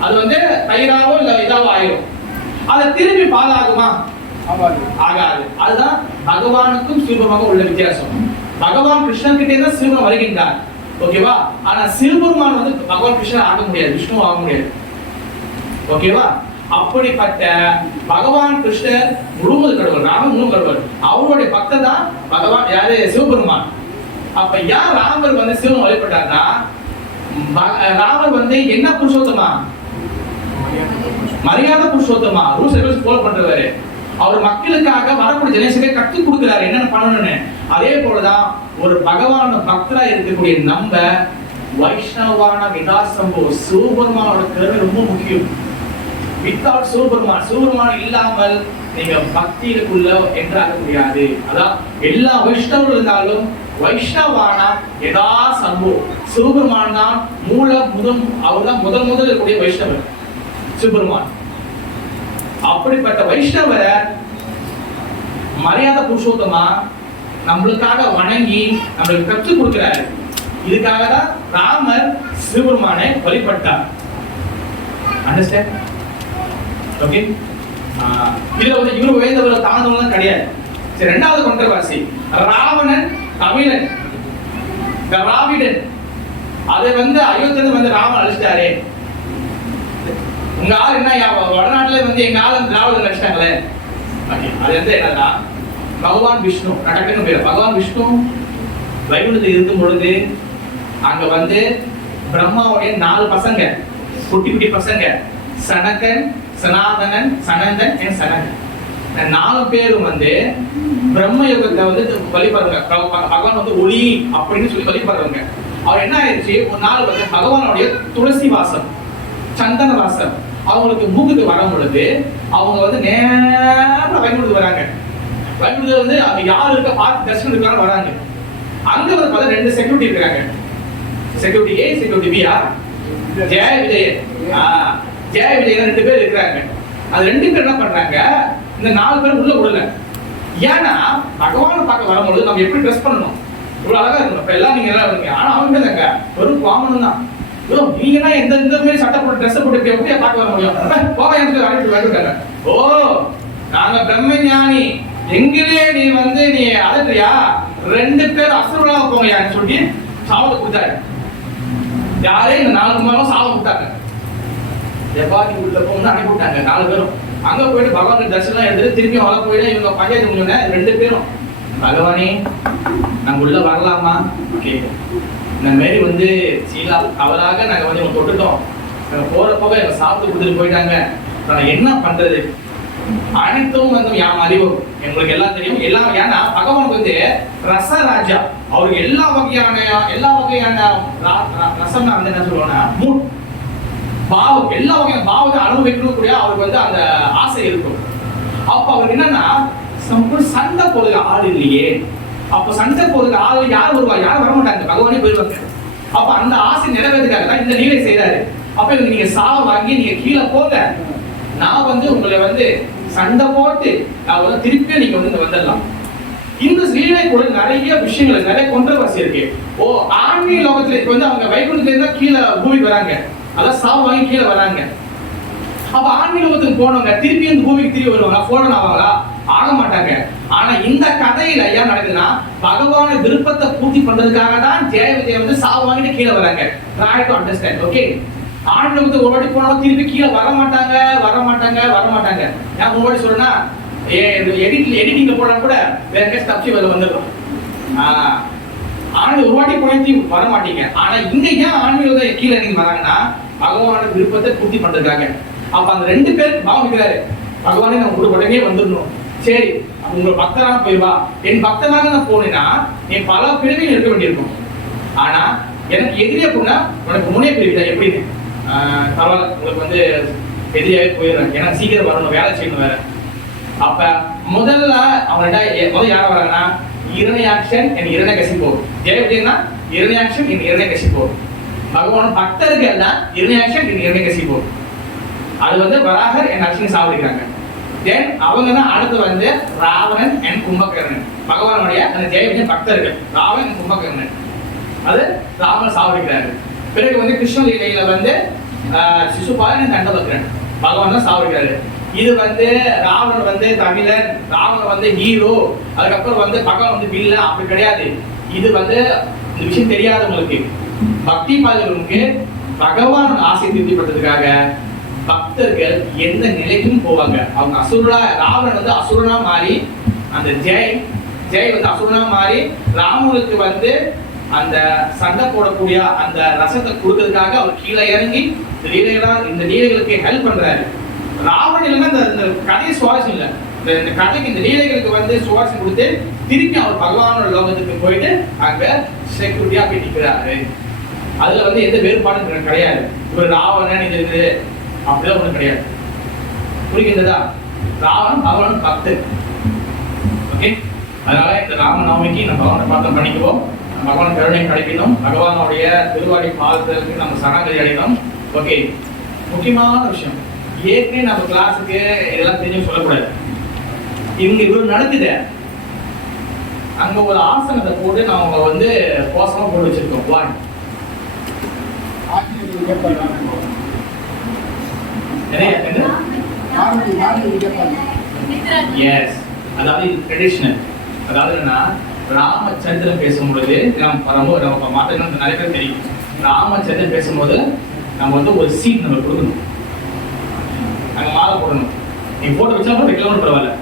அது வந்து தயிராவோ இல்ல இதாவோ ஆயிடும். அதை திரும்பி பால் ஆகுமா? ஆகாது. அதுதான் பகவானுக்கும் சிவபெருமானுக்கும் உள்ள வித்தியாசம். பகவான் கிருஷ்ணன் கிட்டே தான் சிவபெருமான் வருகின்றார், ஓகேவா? ஆனா சிவபெருமான் வந்து பகவான் கிருஷ்ணன் ஆக முடியாது, விஷ்ணு ஆக முடியாது, ஓகேவா? அப்படிப்பட்ட பகவான் கிருஷ்ணர் முழுமுது கடவுள், ராமன் முழு கடவுள். அவருடைய பக்தர் தான் பகவான் யாரு? சிவபெருமான். அப்ப யார் ராமர் வந்து சிவன் வழிபட்டார்னா, ராமர் வந்து என்ன புருஷோத்தமா? மரியாதை புருஷோத்தமா, ரூல்ஸ் ரெகுலேஷன் ஃபாலோ பண்றவரு. அவர் மக்களுக்காக வரக்கூடிய ஜெனரேஷனுக்கு கற்றுக் கொடுக்கிறாரு என்னென்ன பண்ணணும்னு. அதே போலதான் ஒரு பகவான் பக்தரா இருக்கக்கூடிய நம்ம வைஷ்ணவான விகாசம்போ சிவபெருமானோட கருணை ரொம்ப முக்கியம். வித்தவுட் சிவபெருமான் இல்லாமல் நீங்க பக்திக்குள்ள என்றாக முடியாது. அதான் எல்லா வைஷ்ணவர்கள் இருந்தாலும் வைஷ்ணவானா யதா சம்போ சிவபெருமான் தான் அவர் தான் முதல் இருக்கக்கூடிய வைஷ்ணவர் சிவபெருமான். அப்படிப்பட்ட வைஷ்ணவரை மரியாதை புருஷோத்தமா நம்மளுக்காக வணங்கி நம்மளுக்கு கற்றுக் கொடுக்கிறாரு. இதுக்காக தான் ராமர் சிவபெருமானை வழிபட்டார். அண்டர்ஸ்டாண்ட்? ஓகே. இதுல வந்து இவரு உயர்ந்தவர்கள் தாழ்ந்தவங்க கிடையாது. சரி, ரெண்டாவது கான்ட்ரோவர்சி, ராவணன் தமிழன் திராவிடன். அதை வந்து அயோத்தியில வந்து ராமன் அழிச்சிட்டாரே. உங்க ஆள் என்ன வடநாட்டுல வந்து எங்க ஆள் திராவிடன் அழிச்சிட்டாங்களே. அது வந்து என்னன்னா பகவான் விஷ்ணு நடக்கணும் பேர். பகவான் விஷ்ணு வைகுண்டத்தில் இருக்கும் பொழுது அங்க வந்து பிரம்மாவுடைய 4 பசங்க, குட்டி பசங்க, சனகன், சனாதனன், சனந்தன், சனகன், 4 பேரும் வந்து பிரம்ம யுகத்தை வந்து வழிபடுறாங்க. பகவான் வந்து ஒளி அப்படின்னு சொல்லி வழிபடுறாங்க. அவர் என்ன ஆயிடுச்சு, ஒரு நாள் வந்து பகவானுடைய துளசி வாசம், சந்தன வாசம் அவங்களுக்கு மூக்குக்கு வரும் பொழுது அவங்க வந்து நேரம் வைகுண்டத்துக்கு வராங்க. வைகுண்டத்துல வந்து அவங்க யாரு இருக்க பார்த்து தரிசனம் இருக்காங்க வராங்க. அங்க வந்து பார்த்தா 2 செக்யூரிட்டி இருக்காங்க. Security A, security B. ஜெய விஜய், ஜெய விஜய் 2 பேர் இருக்கிறாங்க. அது 2 பேர் என்ன பண்றாங்க, இந்த 4 பேர் உள்ள விடல. ஏன்னா பகவானை பார்க்க வரும்போது நம்ம எப்படி ட்ரெஸ் பண்ணணும், இவ்வளவு அழகா இருக்கணும். இப்ப எல்லாம் நீங்க எல்லாம் இருக்கீங்க, ஆனா அவங்க தாங்க ஒரு காமன் தான். நீங்கன்னா இந்த மாதிரி சட்டை போட்டு ட்ரெஸ் போட்டு எப்படியா பார்க்க வர முடியும்? போக எனக்கு வந்துட்டாங்க. ஓ, நாங்க பிரம்மஞானி, எங்களே நீ வந்து நீ அழகியா 2 பேர் அசுரலா போங்கயான்னு சொல்லி சாபத்தை கொடுத்தாரு. யாரே இந்த 4 மாதம் சாபம் கொடுத்தாங்க. ஜப்பாத்தி உள்ள போகணும்னு அனுப்பிவிட்டாங்க 4 பேரும். அங்க போயிட்டு பகவான் தரிசனம் எடுத்து திரும்பி வர போயிட்டு இவங்க பஞ்சாயத்து முடிஞ்சோட 2 பேரும், பகவானே நாங்க உள்ள வரலாமா கேட்கும். இந்த மாதிரி வந்து சீலா அவராக நாங்க வந்து இவங்க தொட்டுட்டோம், நாங்க போற போக எங்க சாப்பிட்டு கொடுத்துட்டு போயிட்டாங்க, நான் என்ன பண்றது? அனைத்தும் வந்து யாம் அறிவோம், எங்களுக்கு எல்லாம் தெரியும் எல்லாம். ஏன்னா பகவான் வந்து ரசராஜா, அவருக்கு எல்லா வகையான ரசம் வந்து என்ன சொல்லுவாங்கன்னா பாவம், எல்லா வகையான பாவத்தை அனுபவிக்கக்கூடிய அவருக்கு வந்து அந்த ஆசை இருக்கும். அப்ப அவருக்கு என்னன்னா சண்டை போடுற ஆள் இல்லையே. அப்ப சண்டை போடுற ஆள் யார் வருவா? யாரும் வர மாட்டாங்க, பகவானே போயிடுவாங்க. அப்ப அந்த ஆசை நிறைவேறதுக்காக தான் இந்த லீலை செய்யறாரு. அப்ப நீங்க சாவை வாங்கி நீங்க கீழே போங்க, நான் உங்களை சண்டை போட்டு நான் திருப்பி நீங்க வந்துடலாம். இந்த லீலை கூட நிறைய விஷயங்கள், நிறைய கொண்டரவர்சி இருக்கு. ஆன்மீக லோகத்துல இப்ப அவங்க வைகுண்டத்துல இருந்தா கீழே பூமிக்கு வராங்க, அதான் சாவு வாங்கி கீழே வராங்க. அப்ப ஆன்மீக லோகத்துக்கு போனவங்க திருப்பி இந்த பூமிக்கு திரும்பி வருவாங்க, போன ஆவாங்களா? ஆக மாட்டாங்க. ஆனா இந்த கதையில ஏன் நடக்குதுன்னா, பகவான விருப்பத்தை பூர்த்தி பண்றதுக்காக தான் ஜெய விஜய் சாவு வாங்கிட்டு கீழே வராங்க. Try to understand. ஓகே, ஆன்மீகத்துக்கு ஒரு வாட்டி போனா திருப்பி கீழே வர மாட்டாங்க. நான் ஒரு வாட்டி சொல்றேன்னா, எடிட்டிங்ல போனா கூட வேற எங்கேயாச்சும் தப்பி வந்துடும். ஆனா ஒரு வாட்டி போய் வர மாட்டீங்க. ஆனா இங்க ஏன் ஆன்மீக கீழே நீங்க வராங்கன்னா, பகவானோட விருப்பத்தை பூர்த்தி பண்றதுக்காக. அப்ப அந்த ரெண்டு பேருக்கு பாவம் இருக்கிறாரு, பகவானே நான் உங்களுக்கு உடனே வந்துடணும். சரி, உங்க பக்தராக போய்வா. என் பக்தனாக நான் போனேன்னா நீ பல பிரிவில் இருக்க வேண்டியிருக்கும். ஆனா எனக்கு எதிரியா போனா உனக்கு முன்னே பிரிவிதா எப்படின்னு பரவாயில்ல, உங்களுக்கு எதிரியாவே போயிடுறேன், ஏன்னா சீக்கிரம் வரணும், வேலை செய்யணும் வேற. அப்ப முதல்ல அவன் யார வராங்கன்னா, இரணியாக்ஷன் என் இரண்யகசிபு. ஜெயவிஜயன்னா இரணியாக்ஷன் என் இரண்யகசிபு. பகவான் பக்தர்கள் எல்லாம் இரணியாக்ஷன் என் இரண்யகசிபு. அது வராகர் என் அக்ஷனை சாவடிக்கிறாங்க. தென் அவங்க தான் அடுத்து ராவணன் என் கும்பகர்ணன். பகவானுடைய அந்த ஜெயவிஜயன் பக்தர்கள் ராவணன் என் கும்பகர்ணன், அது ராவணன் சாவடிக்கிறாரு. பிறகு கிருஷ்ண லீலையில சிசுபாலன் தண்டபத்ரன் பகவான் தான் சாவடிக்கிறாரு. இது ராவணன் தமிழன், ராவணன் ஹீரோ, அதுக்கப்புறம் பகவான் வில்லன், அப்படி கிடையாது. இது இந்த விஷயம் தெரியாதவங்களுக்கு, பக்தி பாதர்களுக்கு பகவான் ஆசை திருப்திப்பட்டதுக்காக பக்தர்கள் எந்த நிலைக்கும் போவாங்க. அவங்க அசுரனா, ராவணன் அசுரனா மாறி, அந்த ஜெய் அசுரனா மாறி ராமனுக்கு அந்த சண்டை போடக்கூடிய அந்த ரசத்தை கொடுக்கறதுக்காக அவர் கீழே இறங்கி இந்த லீலைகளுக்கு ஹெல்ப் பண்றாரு. ராவணன் இல்லைன்னா இந்த கதையை சுவாரஸ்யம் இல்லை. இந்த கதைக்கு இந்த லீலைகளுக்கு சுவாரஸ்யம் கொடுத்து திருப்பி அவர் பகவானோட லோகத்துக்கு போயிட்டு அங்க செக்யூரிட்டியா போய் நிற்கிறாரு. அதுல எந்த வேறுபாடும் கிடையாது. ஒரு ராவணன் இது அப்படிதான் ஒண்ணு கிடையாது. புரிகின்றதா? ராவணன் பகவான் பக்தர். ஓகே, அதனால இந்த ராமநவமிக்கு நம்ம பகவானை பிரார்த்தனை பண்ணிக்குவோம். பகவான் கருணை கிடைக்கணும், பகவானுடைய திருவாடி பாதத்திற்கு நம்ம சரணாகதி அடையணும். ஓகே, முக்கியமான விஷயம், ஏற்கனவே நம்ம கிளாஸுக்கு இதெல்லாம் தெரிஞ்சு சொல்லக்கூடாது. இவங்க இவ்வளவு நடக்குது, அங்க ஒரு ஆசனத்தை போட்டு நாம கோசமா போட்டு வச்சிருக்கோம். வாய் அதாவது ட்ரெடிஷனல். அதாவது என்னன்னா, ராமச்சந்திரன் பேசும்பொழுது நம்ம மாற்றம் நிறைய பேர் தெரியும். ராமச்சந்திரன் பேசும்போது நம்ம ஒரு சீட் நம்ம கொடுக்கணும், அங்க மாலை போடணும். நீ போட்டு வச்சா கூட வைக்கலாம், பரவாயில்ல.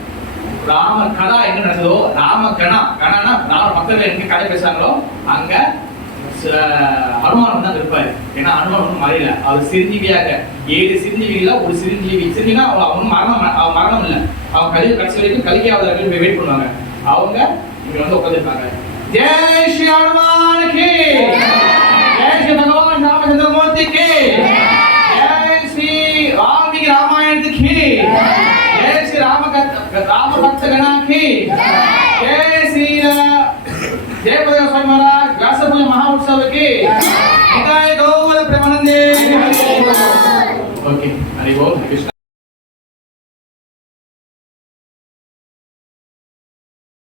ராம கதா எங்க நடந்ததோ, ராம கணானா ராம மக்கள் எங்க கதை பேசுறாங்களோ அங்க அனுமானம் தான் இருப்பாரு. ஏன்னா அனுமானம் மாறில, அவர் சிறுஜீவியாக 7 சிறுஜீவிகள ஒரு சிறுஜீவி. சிறுஜீவினா அவன் மரணம் இல்லை, அவன் கடைசி வரைக்கும் கலிக்காவதற்கு வெயிட் பண்ணுவாங்க. அவங்க இங்க உட்காந்துருக்காங்க. ஜெய் ஸ்ரீ ஹனுமான் கி ஜெய், ஸ்ரீ பகவான் ராமச்சந்திர மூர்த்தி கி ஜெய், ஸ்ரீ வால்மீகி ராமாயணத்துக்கு ஜெய், ஸ்ரீ ராம பக்த கணா கி ஜெய், ஸ்ரீ जयपद स्वामी महाराज व्यासपूजा महाउत्सव की निताय गौर प्रेमानंदे। ओके, हरि बोल, कृष्ण।